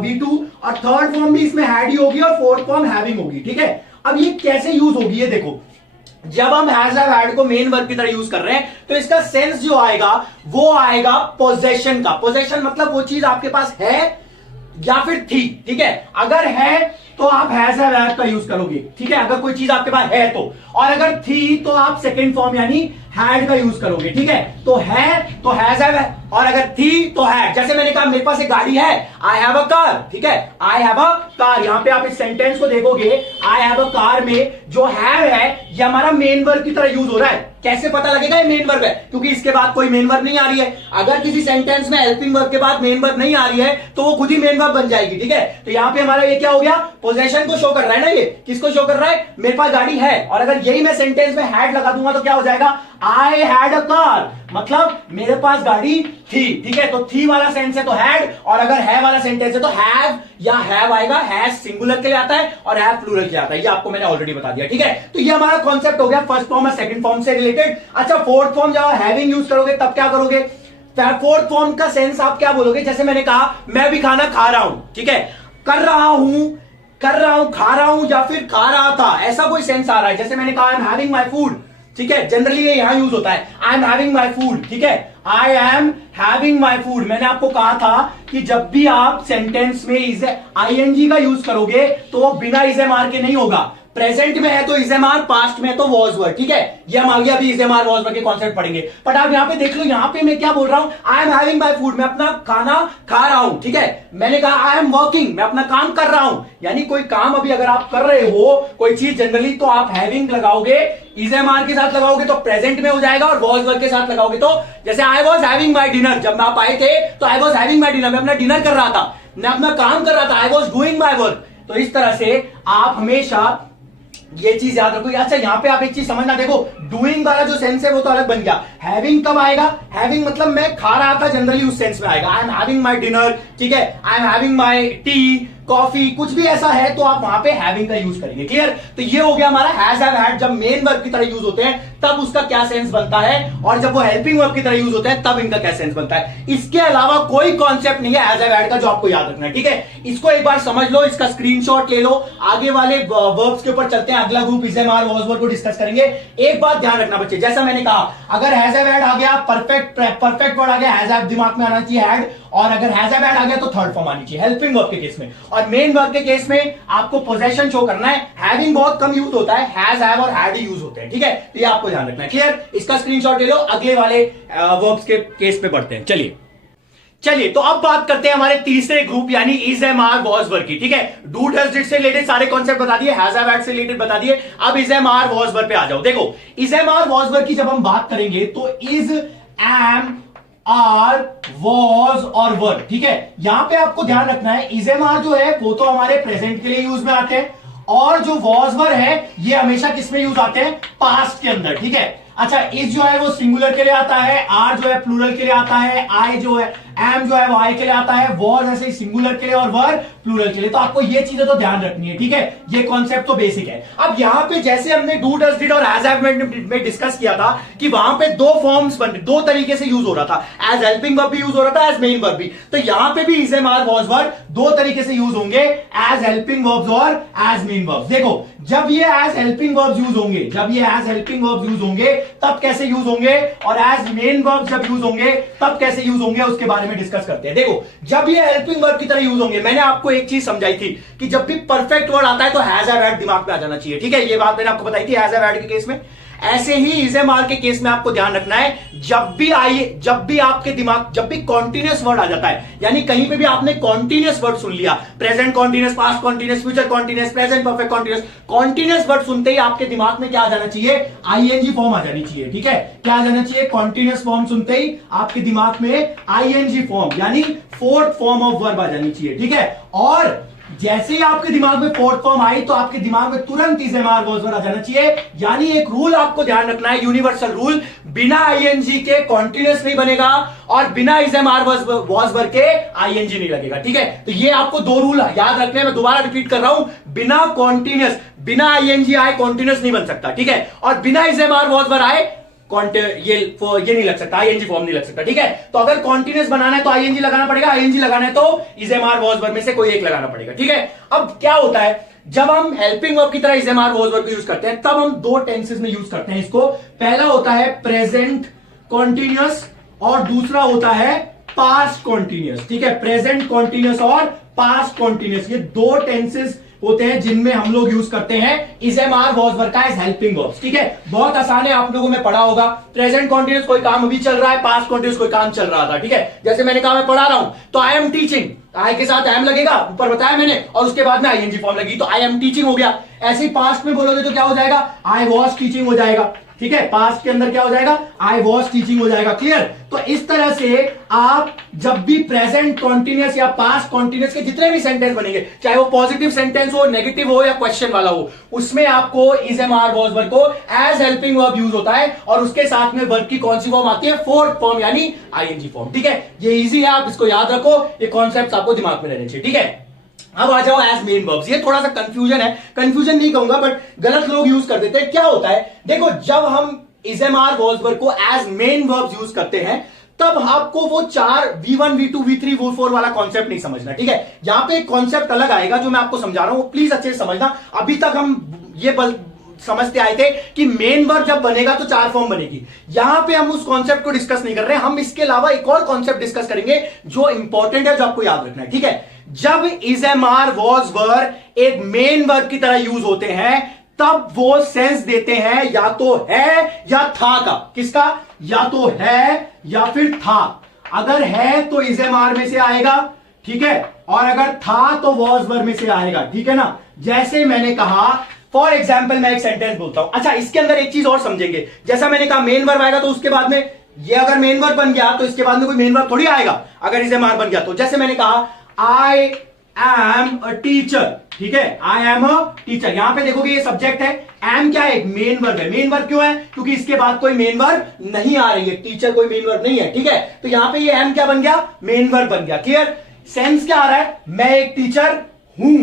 V2, और थर्ड फॉर्म भी इसमें हैड ही होगी और फोर्थ फॉर्म हैविंग होगी, ठीक है। अब ये कैसे यूज होगी, ये देखो, जब हम हैज हैव हैड को मेन वर्ब की तरह यूज कर रहे हैं तो इसका सेंस जो आएगा वो आएगा पोजेशन का। पोजेशन मतलब वो चीज आपके पास है या फिर थी, ठीक है। अगर है तो आप हैज हैव हैड का यूज करोगे, ठीक है, अगर कोई चीज आपके पास है तो। और अगर थी तो आप सेकंड फॉर्म यानी हैड का यूज करोगे, ठीक है। तो है तो हैज हैव, और अगर थी तो हैड। जैसे मैंने कहा मेरे पास एक गाड़ी है, आई हैव अ कार, ठीक है, आई हैव अ कार। यहां पे आप इस सेंटेंस को देखोगे, आई हैव अ कार में जो हैव है ये हमारा मेन वर्ब की तरह यूज हो रहा है। कैसे पता लगेगा ये मेन वर्ब है, क्योंकि इसके बाद कोई मेन वर्ब नहीं आ रही है। अगर किसी सेंटेंस में हेल्पिंग वर्ब के बाद मेन वर्ब नहीं आ रही है तो वो खुद ही मेन वर्ब बन जाएगी, ठीक है। तो यहां पे हमारा ये क्या हो गया, पोजेशन को शो कर रहा है ना, ये किसको शो कर रहा है, मेरे पास गाड़ी है। और अगर यही मैं सेंटेंस में हैड लगा दूंगा तो क्या हो जाएगा, आई हैड अ कार, मतलब मेरे पास गाड़ी थी, ठीक है। तो थी वाला सेंस है तो हैड, और अगर है वाला सेंटेंस है तो हैव या हैव आएगा। हैज सिंगुलर के लिए आता है और हैव प्लूरल के लिए आता है, ये आपको मैंने ऑलरेडी बता दिया, ठीक है। तो ये हमारा कॉन्सेप्ट हो गया फर्स्ट फॉर्म और सेकंड फॉर्म से रिलेटेड। अच्छा, फोर्थ फॉर्म जब हैविंग यूज करोगे तब क्या करोगे? फोर्थ फॉर्म का सेंस आप क्या बोलोगे? जैसे मैंने कहा मैं भी खाना खा रहा हूं, ठीक है, कर रहा हूं, खा रहा हूं, या फिर खा रहा था, ऐसा कोई सेंस आ रहा है। जैसे मैंने कहा I am having my food, ठीक है, जनरली ये यहां यूज होता है, I am having my food, ठीक है, I am having my food. मैंने आपको कहा था कि जब भी आप सेंटेंस में आईएनजी का यूज करोगे तो वो बिना इज़ेमार के नहीं होगा। प्रेजेंट में है तो इज़ेमार, पास्ट में तो वॉज वर्ड, ठीक है। ये हम आगे अभी इज़ेमार वॉज वर्ड के कॉन्सेप्ट पढ़ेंगे। बट आप यहां पे देख लो, यहां पे मैं क्या बोल रहा हूं? I am having my food, मैं अपना खाना खा रहा हूं, ठीक है। मैंने कहा आई एम वर्किंग, मैं अपना काम कर रहा हूं, यानी कोई काम अभी अगर आप कर रहे हो, कोई चीज जनरली, तो आप हैविंग लगाओगे, इज़ेमार के साथ लगाओगे तो प्रेजेंट में हो जाएगा, और वॉज वर्ड के साथ लगाओगे तो, जैसे I was having my dinner, जब आप आए थे तो I was having my dinner, मैं अपना डिनर कर रहा था, मैं अपना काम कर रहा था, I was doing my work. तो इस तरह से आप हमेशा ये चीज याद रखो। अच्छा, यहां पे आप एक चीज समझना, देखो डूइंग वाला जो सेंस है वो तो अलग बन गया। हैविंग कब आएगा? हैविंग मतलब मैं खा रहा था, जनरली उस सेंस में आएगा। I am having my dinner, ठीक है, I am having my T, coffee, कुछ भी ऐसा है तो आप वहां पे हैविंग का यूज करेंगे। क्लियर? तो ये हो गया हमारा हैज, हैव, हैड। जब मेन वर्ब की तरह यूज होते हैं तब उसका क्या सेंस बनता है, और जब वो हेल्पिंग वर्ब की तरह यूज होते हैं तब इनका क्या सेंस बनता है। इसके अलावा कोई कॉन्सेप्ट नहीं है हैज, हैव, हैड का जो आपको याद रखना है, ठीक है। इसको एक बार समझ लो, इसका स्क्रीनशॉट ले लो, आगे वाले वर्ब्स के ऊपर चलते हैं। अगला ग्रुप इज़ेमार, वॉज वर्ब को डिस्कस करेंगे। एक बात ध्यान रखना बच्चे, जैसा मैंने कहा, अगर हैज, हैव, हैड आ गया, परफेक्ट वर्ड आ गया, हैज, हैव दिमाग में आना चाहिए हैड, और अगर हैज, हैव, हैड आ गया तो थर्ड फॉर्म आनी चाहिए हेल्पिंग वर्ब के केस में। और मेन वर्ब के केस में आपको पोजेशन शो करना है। हैविंग बहुत कम यूज होता है, हैज, हैव और हैड ही यूज होते हैं, ठीक है। तो ये आपको ध्यान रखना है। क्लियर? इसका स्क्रीनशॉट ले लो, अगले वाले वर्ब्स के केस पे बढ़ते हैं। चलिए तो अब बात करते हैं हमारे तीसरे ग्रुप यानी इज़ेमार, वॉज वर्ब की, ठीक है। डू, डज, डिड से रिलेटेड सारे कॉन्सेप्ट बता दिए, हैज, हैव, हैड से रिलेटेड बता दिए। अब इज़ेमार, वॉज वर्ब पे आ जाओ। देखो इज़ेमार, वॉज वर्ब की जब हम बात करेंगे तो इज, एम, आर, वॉज और वर्ब, ठीक है। यहां पे आपको ध्यान रखना है, इज़ेमार जो है वो तो हमारे प्रेजेंट के लिए यूज में आते हैं, और जो वॉज वर्ब है ये हमेशा किसमें यूज आते हैं? पास्ट के अंदर, ठीक है। अच्छा, इज जो है वो सिंगुलर के लिए आता है, आर जो है प्लूरल के लिए आता है, आई जो है, एम जो है वो आई के लिए आता है, वॉज ऐसे ही सिंगुलर के लिए और वर्ब प्लूरल के लिए। तो आपको ये चीजें तो ध्यान रखनी है, ठीक है। ये कॉन्सेप्ट तो बेसिक है। अब यहां पे जैसे हमने डू, डज, डिड और हैज, हैव में डिस्कस किया था कि वहां पे दो फॉर्म्स बन, दो तरीके से यूज हो रहा था, एज हेल्पिंग वर्ब भी यूज हो रहा था, एज मेन वर्ब भी। तो यहां पे भी इज़ेमार, वॉज वर्ब दो तरीके से यूज होंगे, एज हेल्पिंग वर्ब्स और एज मेन वर्ब्स। देखो जब ये एज हेल्पिंग वर्ब्स यूज होंगे, जब ये एज हेल्पिंग वर्ब्स यूज होंगे तब कैसे यूज होंगे, और एज मेन वर्ब्स जब यूज होंगे तब कैसे यूज होंगे, उसके बारे में डिस्कस करते हैं। देखो जब ये हेल्पिंग वर्ब की तरह यूज होंगे, मैंने आपको एक चीज समझाई थी कि जब भी परफेक्ट वर्ड आता है तो हैज, हैव, हैड दिमाग में आ जाना चाहिए, ठीक है। ये बात मैंने आपको बताई थी हैज, हैव, हैड के केस में। ऐसे ही इज़ेमार के केस में आपको ध्यान रखना है, जब भी आपके दिमाग, जब भी कॉन्टिन्यूअस वर्ड आ जाता है, यानी कहीं पे भी आपने कॉन्टिन्यूअस वर्ड सुन लिया, present continuous, past continuous, future continuous, present perfect continuous word सुनते ही आपके दिमाग में क्या आ जाना चाहिए? आईएनजी फॉर्म आ जानी चाहिए, ठीक है। क्या आ जाना चाहिए? कॉन्टिन्यूअस फॉर्म सुनते ही आपके दिमाग में आईएनजी फॉर्म यानी फोर्थ फॉर्म ऑफ वर्ब आ जानी चाहिए, ठीक है। और जैसे ही आपके दिमाग में फोर्थ फॉर्म आई तो आपके दिमाग में तुरंत इज़ेमार, वॉज वर्ब आ जाना चाहिए। यानी एक रूल आपको ध्यान रखना है, यूनिवर्सल रूल, बिना आईएनजी के कॉन्टिन्यूअस नहीं बनेगा और बिना इज़ेमार, वॉज वर्ब के आईएनजी नहीं लगेगा, ठीक है। तो ये आपको दो रूल याद रखने हैं। मैं दोबारा रिपीट कर रहा हूं, बिना कॉन्टिन्यूअस, बिना आईएनजी आए कॉन्टिन्यूअस नहीं बन सकता, ठीक है। और बिना इज़ेमार, वॉज वर्ब आए ये नहीं लग सकता, आईएनजी फॉर्म नहीं लग सकता, ठीक है। तो अगर कॉन्टिन्यूअस बनाना है तो आईएनजी लगाना पड़ेगा, आईएनजी लगाना है तो इज़ेमार, वॉज वर्ब में से कोई एक लगाना पड़ेगा, ठीक है। अब क्या होता है, जब हम हेल्पिंग वर्ब की तरह इज़ेमार, वॉज वर्ब को यूज करते हैं तब हम दो टेंसेस में यूज करते हैं इसको। पहला होता है प्रेजेंट कॉन्टिन्यूअस और दूसरा होता है पास्ट कॉन्टिन्यूअस, ठीक है। प्रेजेंट कॉन्टिन्यूअस और पास्ट कॉन्टिन्यूअस, ये दो टेंसेस होते हैं जिनमें हम लोग यूज करते हैं इज़ेमार, वॉज वर्ब का एज हेल्पिंग वर्ब्स, ठीक है। बहुत आसान है, आप लोगों में पढ़ा होगा। प्रेजेंट कॉन्टिन्यूअस कोई काम अभी चल रहा है, पास्ट कॉन्टिन्यूअस कोई काम चल रहा था, ठीक है। जैसे मैंने कहा मैं पढ़ा रहा हूं तो आई एम टीचिंग, आई के साथ एम लगेगा, ऊपर बताया मैंने, और उसके बाद में आईएनजी फॉर्म लगी तो आई एम टीचिंग हो गया। ऐसे ही पास्ट में बोलोगे तो क्या हो जाएगा? आई वॉज टीचिंग हो जाएगा, ठीक है, पास्ट के अंदर क्या हो जाएगा, आई वॉज टीचिंग हो जाएगा। क्लियर? तो इस तरह से आप जब भी प्रेजेंट कॉन्टिन्यूअस या पास्ट कॉन्टिन्यूअस के जितने भी सेंटेंस बनेंगे, चाहे वो पॉजिटिव सेंटेंस हो, नेगेटिव हो या क्वेश्चन वाला हो, उसमें आपको is am are was verb को एज हेल्पिंग वर्ब यूज होता है और उसके साथ में वर्ब की कौन सी फॉर्म आती है, फोर्थ फॉर्म यानी आईएनजी फॉर्म। ठीक है, ये इजी है, आप इसको याद रखो, ये कॉन्सेप्ट आपको दिमाग में रहने चाहिए। ठीक है, अब आ जाओ एज मेन वर्ब्स। ये थोड़ा सा कंफ्यूजन है, कंफ्यूजन नहीं कहूंगा बट गलत लोग यूज कर देते हैं। क्या होता है, देखो जब हम is am are was verb को एज मेन वर्ब्स यूज करते हैं तब आपको वो 4 V1 V2 V3 V4 वाला कॉन्सेप्ट नहीं समझना। ठीक है, यहां पे एक कॉन्सेप्ट अलग आएगा जो मैं आपको समझा रहा हूं, प्लीज अच्छे से समझना। अभी तक हम ये समझते आए थे कि मेन वर्ब जब बनेगा तो 4 फॉर्म बनेगी। यहां पे हम उस कॉन्सेप्ट को डिस्कस नहीं कर रहे हैं, हम इसके अलावा एक और कॉन्सेप्ट डिस्कस करेंगे जो इंपॉर्टेंट है, जो आपको याद रखना है। ठीक है, जब is am are was verb एक मेन वर्ब की तरह यूज होते हैं तब वो सेंस देते हैं या तो है या था का। किसका? या तो है या फिर था। अगर है तो इज एम आर में से आएगा, ठीक है, और अगर था तो वॉज वर्ब में से आएगा। ठीक है ना, जैसे मैंने कहा फॉर एग्जाम्पल मैं एक सेंटेंस बोलता हूं। अच्छा, इसके अंदर एक चीज और समझेंगे, जैसा मैंने कहा मेन वर्ब आएगा तो उसके बाद में ये अगर मेन वर्ब बन गया तो इसके बाद में कोई मेन वर्ब थोड़ी आएगा अगर इज एम आर बन गया तो। जैसे मैंने कहा आई एम अ टीचर, ठीक है, आई एम अ टीचर, यहां पे देखोगे ये सब्जेक्ट है, एम क्या है, एक मेन वर्ब है। मेन वर्ब क्यों है? क्योंकि इसके बाद कोई मेन वर्ब नहीं आ रही है, टीचर कोई मेन वर्ब नहीं है। ठीक है, तो यहां पे ये एम क्या बन गया, मेन वर्ब बन गया। क्लियर? सेंस क्या आ रहा है, मैं एक टीचर हूं,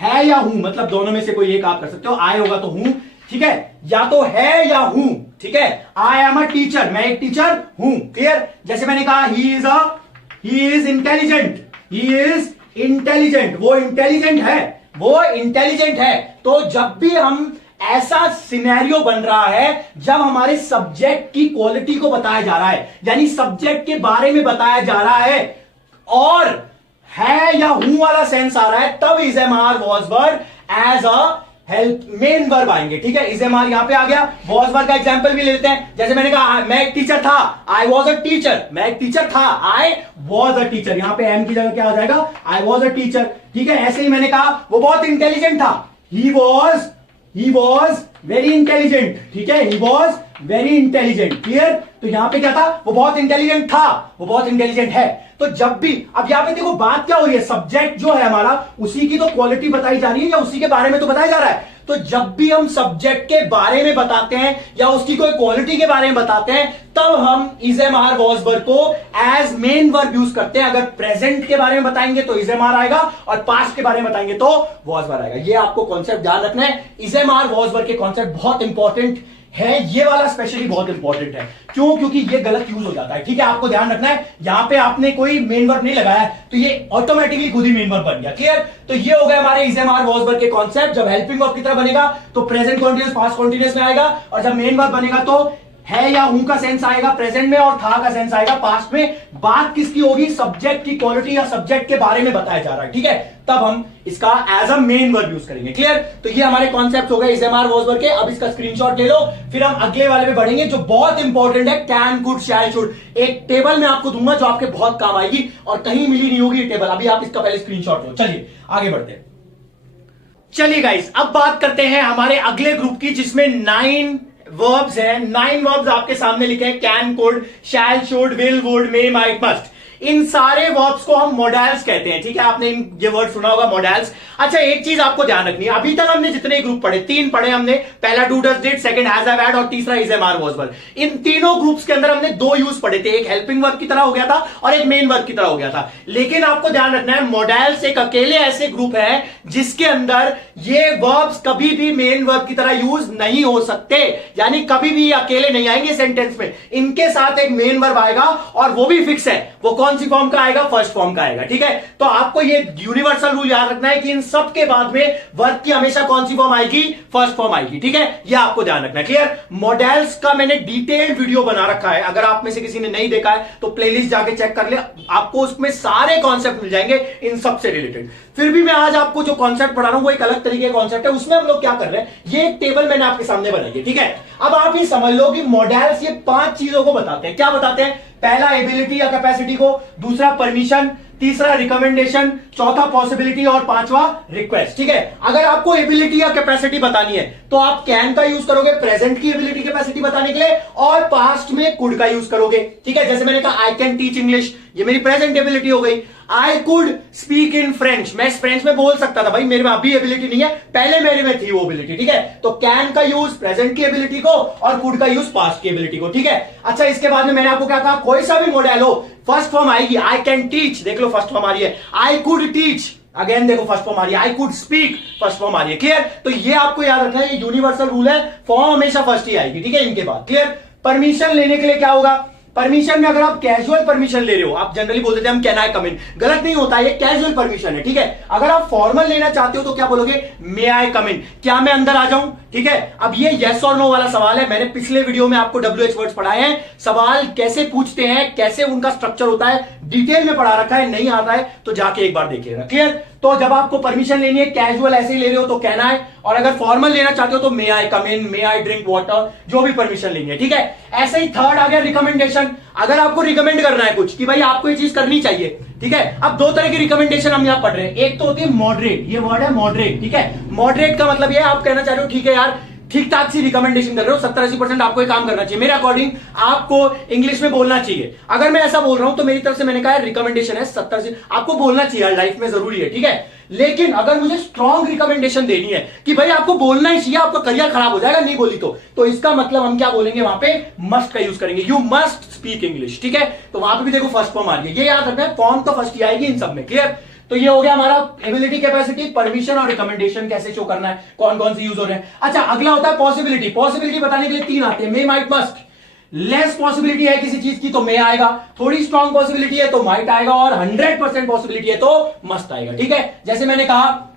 है या हूं, मतलब दोनों में से कोई एक आप कर सकते हो, आई होगा तो हूं, ठीक है, या तो है या हूं। ठीक है, आई एम अ टीचर, मैं एक टीचर हूं। क्लियर? जैसे मैंने कहा he is intelligent, he is intelligent, वो इंटेलिजेंट है, वो इंटेलिजेंट है। तो जब भी हम ऐसा सिनेरियो बन रहा है जब हमारे सब्जेक्ट की क्वालिटी को बताया जा रहा है, यानी सब्जेक्ट के बारे में बताया जा रहा है और है या हूं वाला सेंस आ रहा है, तब is am are was verb as a help main verb आएंगे। ठीक है, इज एम आर यहां पे आ गया। वॉज वर्ब का एग्जांपल भी ले लेते हैं। जैसे मैंने कहा मैं एक टीचर था, आई वॉज अ टीचर, मैं एक टीचर था, आई वॉज अ टीचर, यहां पे एम की जगह क्या आ जाएगा, आई वॉज अ टीचर। ठीक है, ऐसे ही मैंने कहा वो बहुत इंटेलिजेंट था, ही वॉज वेरी इंटेलिजेंट। ठीक है, he was very intelligent. Clear? तो यहां पे क्या था, वो बहुत इंटेलिजेंट था, वो बहुत इंटेलिजेंट है। तो जब भी, अब यहां पे देखो बात क्या हो रही है, सब्जेक्ट जो है हमारा उसी की तो क्वालिटी बताई जा रही है या उसी के बारे में तो बताया जा रहा है। तो जब भी हम सब्जेक्ट के बारे में बताते हैं या उसकी कोई क्वालिटी के बारे में बताते हैं तब हम is am are was verb को एज मेन वर्ब यूज करते हैं। अगर प्रेजेंट के बारे में बताएंगे तो इज एम आर आएगा और पास्ट के बारे में बताएंगे तो वॉज वर्ब आएगा। ये आपको कॉन्सेप्ट ध्यान रखना है। Is am are was verb के कॉन्सेप्ट बहुत इंपॉर्टेंट है, ये वाला स्पेशली बहुत इंपॉर्टेंट है। क्यों? क्योंकि ये गलत यूज हो जाता है। ठीक है, आपको ध्यान रखना है, यहां पे आपने कोई मेन वर्ब नहीं लगाया तो ये ऑटोमेटिकली खुद ही मेन वर्ब बन गया। क्लियर? तो ये हो गया हमारे is am are was verb के कॉन्सेप्ट। जब हेल्पिंग वर्ब की तरह बनेगा तो प्रेजेंट कॉन्टिन्यूअस पास्ट कॉन्टिन्यूअस में आएगा, और जब मेन वर्ब बनेगा तो है या हूं का सेंस आएगा प्रेजेंट में और था का सेंस आएगा पास्ट में। बात किसकी होगी? सब्जेक्ट की क्वालिटी या सब्जेक्ट के बारे में बताया जा रहा है। ठीक है, तब हम इसका as a main verb use करेंगे। क्लियर? तो ये हमारे कॉन्सेप्ट हो गए is am are was verb के। अब इसका स्क्रीनशॉट ले लो, फिर हम अगले वाले पे बढ़ेंगे जो बहुत इंपॉर्टेंट है, कैन कुड शैल शुड। एक टेबल मैं आपको दूंगा जो आपके बहुत काम आएगी और कहीं मिली नहीं होगी ये टेबल। अभी आप इसका पहले स्क्रीनशॉट लो। चलिए आगे बढ़ते हैं। चलिए गाइस, अब बात करते हैं हमारे अगले ग्रुप की जिसमें 9 वर्ब्स हैं। 9 वर्ब्स आपके सामने लिखे हैं, can, could, shall, should, will, would, may, might, must. इन सारे वर्ब्स को हम मॉडल्स कहते हैं। ठीक है, आपने ये वर्ड सुना होगा मॉडल्स। अच्छा, एक चीज आपको ध्यान रखनी है, अभी तक हमने जितने ग्रुप पढ़े, 3 पढ़े हमने, पहला do does did, second has have had और तीसरा is am are was verb. इन तीनों ग्रुप्स के अंदर हमने 2 यूज पढ़े थे, एक हेल्पिंग वर्ब की तरह हो गया था और एक मेन वर्ब की तरह हो गया था। लेकिन आपको ध्यान रखना है, मॉडल्स एक अकेले ऐसे ग्रुप है जिसके अंदर ये वर्ब्स कभी भी मेन वर्ब की तरह यूज नहीं हो सकते, यानी कभी भी अकेले नहीं आएंगे सेंटेंस में। इनके साथ एक मेन वर्ब आएगा और वो भी फिक्स है। वो कौन सी फॉर्म का आएगा? फर्स्ट फॉर्म का आएगा। ठीक है, तो आपको ये यूनिवर्सल रूल याद रखना है कि इन सब के बाद में वर्ब की हमेशा कौन सी फॉर्म आएगी? फर्स्ट फॉर्म आएगी। ठीक है, ये आपको ध्यान रखना है। क्लियर? मॉडल्स का मैंने डिटेल्ड वीडियो बना रखा है, अगर आप में से किसी ने नहीं देखा है तो प्लेलिस्ट जाके चेक कर ले, आपको उसमें सारे कॉन्सेप्ट मिल जाएंगे इन सब से रिलेटेड। फिर भी मैं आज आपको जो कॉन्सेप्ट पढ़ा रहा हूं वो एक अलग तरीके का कॉन्सेप्ट है। उसमें हम लोग क्या कर रहे हैं, ये एक टेबल मैंने आपके सामने बनाई है। ठीक है, अब आप ये समझ लो कि मॉडल्स ये 5 चीजों को बताते हैं। क्या बताते हैं? पहला एबिलिटी या कैपेसिटी को, दूसरा परमिशन, तीसरा रिकमेंडेशन, चौथा पॉसिबिलिटी और पांचवा रिक्वेस्ट। ठीक है, अगर आपको एबिलिटी या कैपेसिटी बतानी है तो आप कैन का यूज करोगे प्रेजेंट की एबिलिटी कैपेसिटी बताने के लिए, और पास्ट में कुड का यूज करोगे। ठीक है, जैसे मैंने कहा आई कैन टीच इंग्लिश, ये मेरी प्रेजेंट एबिलिटी हो गई। आई कुड स्पीक इन फ्रेंच, मैं फ्रेंच में बोल सकता था, भाई मेरे में अभी एबिलिटी नहीं है, पहले मेरे में थी वो एबिलिटी। ठीक है, तो कैन का यूज प्रेजेंट की एबिलिटी को और कुड का यूज पास्ट की एबिलिटी को। ठीक है, अच्छा इसके बाद में मैंने आपको क्या कहा, कोई सा भी मॉडल हो फर्स्ट फॉर्म आएगी। आई कैन टीच, देख लो फर्स्ट फॉर्म आ रही है। आई कुड टीच, अगेन देखो फर्स्ट फॉर्म आ रही है। I could speak, first form आ रही है। क्लियर, तो ये आपको याद रखना है, ये यूनिवर्सल रूल है, फॉर्म हमेशा फर्स्ट ही आएगी। ठीक है, इनके बाद क्लियर। परमिशन लेने के लिए क्या होगा, परमिशन में अगर आप कैजुअल परमिशन ले रहे हो, आप जनरली बोलते थे हम कैन आई कम इन, गलत नहीं होता, ये कैजुअल परमिशन है। ठीक है, अगर आप फॉर्मल लेना चाहते हो तो क्या बोलोगे, मे आई कम इन, क्या मैं अंदर आ जाऊं। ठीक है, अब ये यस और नो वाला सवाल है, मैंने पिछले वीडियो में आपको WH वर्ड्स पढ़ाए हैं, सवाल कैसे पूछते हैं, कैसे उनका स्ट्रक्चर होता है, डिटेल में पढ़ा रखा है, नहीं आता है तो जाके एक बार देखिएगा। क्लियर, तो जब आपको परमिशन लेनी है, कैजुअल ऐसे ही ले रहे हो तो कैन आई, और अगर फॉर्मल लेना चाहते हो तो मे आई कम इन, मे आई ड्रिंक वाटर, जो भी परमिशन लेनी है। ठीक है, ऐसे ही थर्ड आ गया रिकमेंडेशन, अगर आपको रिकमेंड करना है कुछ कि भाई आपको ये चीज करनी चाहिए। ठीक है, अब दो तरह की रिकमेंडेशन हम यहां पढ़ रहे हैं, एक तो होती है मॉडरेट, ये वर्ड है मॉडरेट। ठीक है, मॉडरेट का मतलब ये आप कहना चाह रहे हो ठीक है यार ठीक ठाक सी रिकमेंडेशन कर रहे हो, 70-80% आपको ये काम करना चाहिए, मेरे अकॉर्डिंग आपको इंग्लिश में बोलना चाहिए। अगर मैं ऐसा बोल रहा हूं तो मेरी तरफ से मैंने कहा रिकमेंडेशन है 70 से आपको बोलना चाहिए, लाइफ में जरूरी है। ठीक है, लेकिन अगर मुझे स्ट्रॉन्ग रिकमेंडेशन देनी है कि भाई आपको बोलना ही चाहिए, आपका करियर खराब हो जाएगा नहीं बोली तो इसका मतलब हम क्या बोलेंगे, वहां पे मस्ट का यूज करेंगे, यू मस्ट स्पीक इंग्लिश। ठीक है, तो वहां पे भी देखो फर्स्ट फॉर्म आ रही है, ये याद रखना है, फॉर्म तो फर्स्ट ही आएगी इन सब में। क्लियर, तो ये हो गया हमारा एबिलिटी, कैपेसिटी, परमिशन और रिकमेंडेशन कैसे शो करना है, कौन कौन से यूज हो रहे हैं। अच्छा अगला होता है पॉसिबिलिटी, पॉसिबिलिटी बताने के लिए तीन आते हैं, मे माइट मस्ट। लेस पॉसिबिलिटी है किसी चीज की तो मे आएगा, थोड़ी स्ट्रॉन्ग पॉसिबिलिटी है तो माइट आएगा, और 100% पॉसिबिलिटी है तो मस्ट आएगा। ठीक है, जैसे मैंने कहा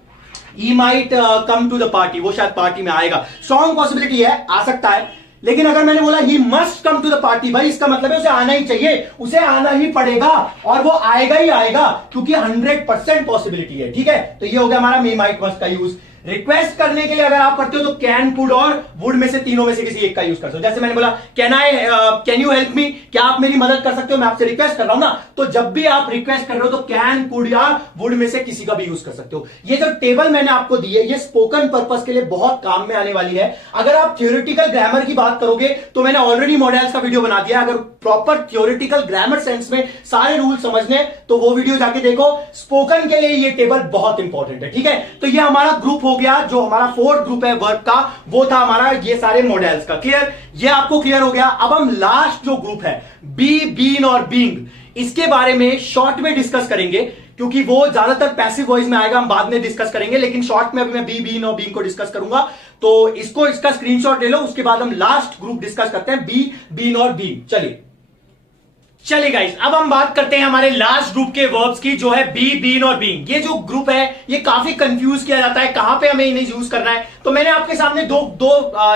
he might come to the party, वो शायद पार्टी में आएगा, स्ट्रॉन्ग पॉसिबिलिटी है, आ सकता है। लेकिन अगर मैंने बोला he must come to the party, भाई इसका मतलब है उसे आना ही चाहिए, उसे आना ही पड़ेगा, और वो आएगा ही आएगा क्योंकि 100% पॉसिबिलिटी है। ठीक है, तो ये हो गया हमारा मे माइट मस्ट का यूज। रिक्वेस्ट करने के लिए अगर आप करते हो तो कैन, कुड और वुड में से तीनों में से किसी एक का यूज कर सकते हो। जैसे मैंने बोला कैन यू हेल्प मी, क्या आप मेरी मदद कर सकते हो, मैं आपसे रिक्वेस्ट कर रहा हूं ना, तो जब भी आप रिक्वेस्ट कर रहे हो तो कैन, कुड या वुड में से किसी का भी यूज कर सकते हो। ये जो टेबल मैंने आपको दी है ये स्पोकन पर्पस के लिए बहुत काम में आने वाली है। अगर आप थ्योरेटिकल ग्रामर की बात करोगे तो मैंने ऑलरेडी मॉडल्स का वीडियो बना दिया, अगर प्रॉपर थ्योरेटिकल ग्रामर सेंस में सारे रूल समझने तो वो वीडियो जाके देखो। स्पोकन के लिए ये टेबल बहुत इंपॉर्टेंट है। ठीक है, तो ये हमारा ग्रुप हो गया, जो हमारा फोर्थ ग्रुप है वर्क का, वो था हमारा ये सारे मॉडल्स का। क्लियर, ये आपको क्लियर हो गया। अब हम लास्ट जो ग्रुप है बी, बीन और बीइंग, इसके बारे में शॉर्ट में डिस्कस करेंगे क्योंकि वो ज्यादातर पैसिव वॉइस में आएगा, हम बाद में डिस्कस करेंगे, लेकिन शॉर्ट में अभी मैं बी, बीन और बीइंग को डिस्कस करूंगा। तो इसका स्क्रीनशॉट ले लो, उसके बाद हम लास्ट ग्रुप डिस्कस करते हैं बी, बीन और बीइंग। चलिए गाइस, अब हम बात करते हैं हमारे लास्ट ग्रुप के वर्ब्स की, जो है बी, बीन और बीइंग। ये जो ग्रुप है ये काफी कंफ्यूज किया जाता है, कहां पे हमें इन्हें यूज करना है। तो मैंने आपके सामने दो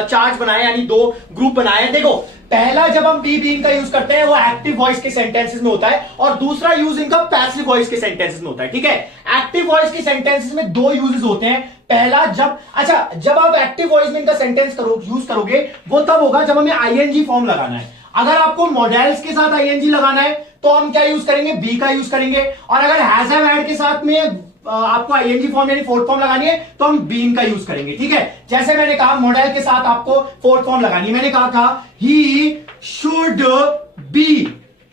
चार्ट बनाए, यानी दो ग्रुप बनाए हैं। देखो, पहला जब हम बी, बीइंग का यूज करते हैं वो एक्टिव वॉइस के सेंटेंसेस में होता है, और दूसरा यूज इनका पैसिव वॉइस के सेंटेंसेस में होता है। ठीक है, एक्टिव वॉइस के सेंटेंसेस में दो यूजेस होते हैं। पहला जब आप एक्टिव वॉइस में इनका सेंटेंस यूज करोगे वो तब होगा जब हमें आईएनजी फॉर्म लगाना है। अगर आपको मॉडल्स के साथ आईएनजी लगाना है तो हम क्या यूज करेंगे, बी का यूज करेंगे, और अगर हैज हैव हैड के साथ में आपको आईएनजी फॉर्म यानी फोर्थ फॉर्म लगानी है तो हम बीन का यूज करेंगे। ठीक है, जैसे मैंने कहा मॉडल के साथ आपको फोर्थ फॉर्म लगानी है, मैंने कहा था he should be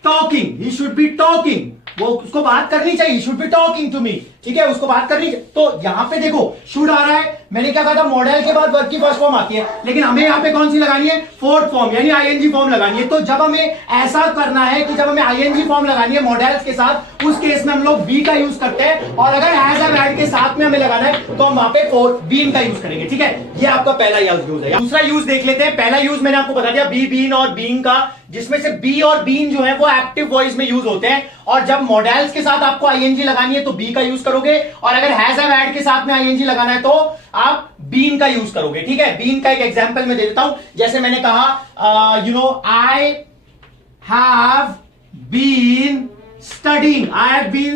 talking, he should be talking, वो उसको बात करनी चाहिए, should be talking to me. ठीक है, उसको बात करनी चाहिए। तो यहां पे देखो शुड आ रहा है, मैंने क्या कहा था मॉडल के बाद वर्ब की फर्स्ट फॉर्म आती है, लेकिन हमें यहां पे कौन सी लगानी है, फोर्थ फॉर्म यानी आईएनजी फॉर्म लगानी है। तो जब हमें ऐसा करना है कि जब हमें आईएनजी फॉर्म लगानी है मॉडल्स के साथ, उस केस में हम लोग बी का यूज करते हैं, और अगर हैज हैव हैड के साथ में हमें लगाना है तो हम वहां पे बीन का यूज करेंगे। ठीक है, ये आपका पहला यूज है। दूसरा यूज देख लेते हैं। पहला यूज मैंने आपको बता दिया बी, बीन और बीइंग का, जिसमें से बी और बीन जो है वो एक्टिव वॉइस में यूज होते हैं, और जब मॉडल्स के साथ आपको आईएनजी लगानी है तो बी का यूज करोगे, और अगर हैज हैव हैड के साथ में आईएनजी लगाना है तो आप बीन का यूज करोगे। ठीक है, बीन का एक एग्जांपल मैं दे देता हूं। जैसे मैंने कहा I have been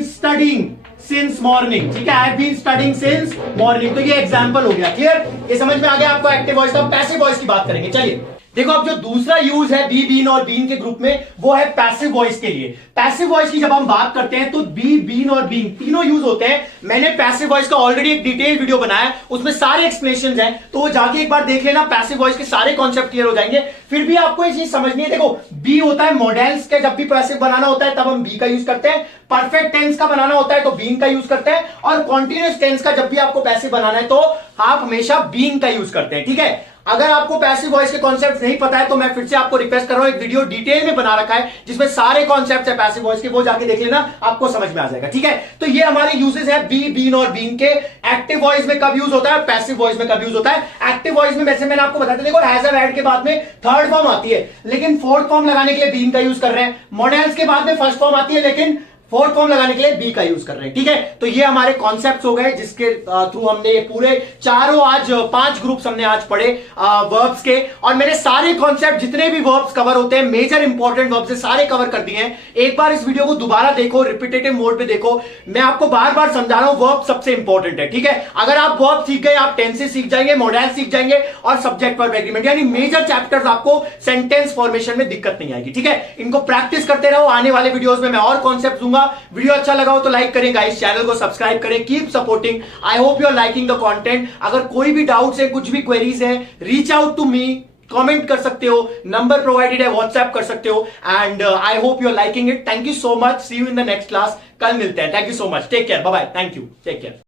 studying since morning. ठीक है, I have been studying since morning, तो ये एग्जांपल हो गया। क्लियर, ये समझ में आ गया आपको एक्टिव वॉइस का। पैसिव वॉइस की बात करेंगे। चलिए देखो अब जो दूसरा यूज है बी बीन और बीन के ग्रुप में वो है पैसिव वॉइस के लिए। पैसिव वॉइस की जब हम बात करते हैं तो बी बीन और बीन तीनों यूज होते हैं। मैंने पैसिव वॉइस का ऑलरेडी एक डिटेल वीडियो बनाया, उसमें सारे एक्सप्लेनेशंस हैं, तो वो जाके एक बार देख लेना। पैसिव वॉइस के सारे कॉन्सेप्ट क्लियर हो जाएंगे। फिर भी आपको ये चीज समझनी है, देखो बी होता है मॉडल्स के, जब भी पैसिव बनाना होता है तब हम बी का यूज करते हैं। परफेक्ट टेंस का बनाना होता है तो बीन का यूज करते हैं, और कॉन्टिन्यूअस टेंस का जब भी आपको पैसिव बनाना है तो आप हमेशा बीन का यूज करते हैं। ठीक है, अगर आपको पैसिव वॉइस के कॉन्सेप्ट नहीं पता है तो मैं फिर से आपको रिक्वेस्ट कर रहा हूं, एक वीडियो डिटेल में बना रखा है जिसमें सारे कॉन्सेप्ट है पैसिव वॉइस के, वो जाके देख लेना, आपको समझ में आ जाएगा। ठीक है, तो ये हमारे यूजेस है बी बीन और बीन के। एक्टिव वॉइस में कब यूज होता है, पैसिव वॉइस में कब यूज होता है। एक्टिव वॉइस में वैसे मैंने आपको बताया था, देखो हैज अ हैड के बाद में थर्ड फॉर्म आती है, लेकिन फोर्थ फॉर्म लगाने के लिए बीन का यूज कर रहे हैं। मॉडल्स के बाद में फर्स्ट फॉर्म आती है, लेकिन फोर्थ फॉर्म लगाने के लिए बी का यूज कर रहे हैं। ठीक है, तो ये हमारे कॉन्सेप्ट्स हो गए जिसके थ्रू हमने पूरे चारों आज 5 ग्रुप्स हमने आज पढ़े वर्ब्स के, और मैंने सारे कॉन्सेप्ट जितने भी वर्ब्स कवर होते हैं, मेजर इंपॉर्टेंट वर्ब्स से सारे कवर कर दिए हैं। एक बार इस वीडियो को दोबारा देखो, रिपीटेटिव मोड पे देखो, मैं आपको बार बार समझा रहा हूं वर्ब सबसे इंपॉर्टेंट है। ठीक है, अगर आप वर्ब सीख गए, आप टेंसेस सीख जाएंगे, मॉडल सीख जाएंगे, और सब्जेक्ट वर्ब एग्रीमेंट यानी मेजर चैप्टर्स आपको सेंटेंस फॉर्मेशन में दिक्कत नहीं आएगी। ठीक है, इनको प्रैक्टिस करते रहो, आने वाले वीडियोस में मैं और कॉन्सेप्ट दूंगा। वीडियो अच्छा लगा हो तो लाइक करें गाइस, चैनल को सब्सक्राइब करें, keep supporting. I hope you are liking the content. अगर कोई भी डाउट्स है, कुछ भी क्वेरीज है, reach out to me, comment कर सकते हो, नंबर प्रोवाइडेड है, व्हाट्सएप कर सकते हो। And I hope you are liking it. Thank you so much, see you in the next class. कल मिलते हैं। Thank you so much, take care, bye bye, thank you, take care.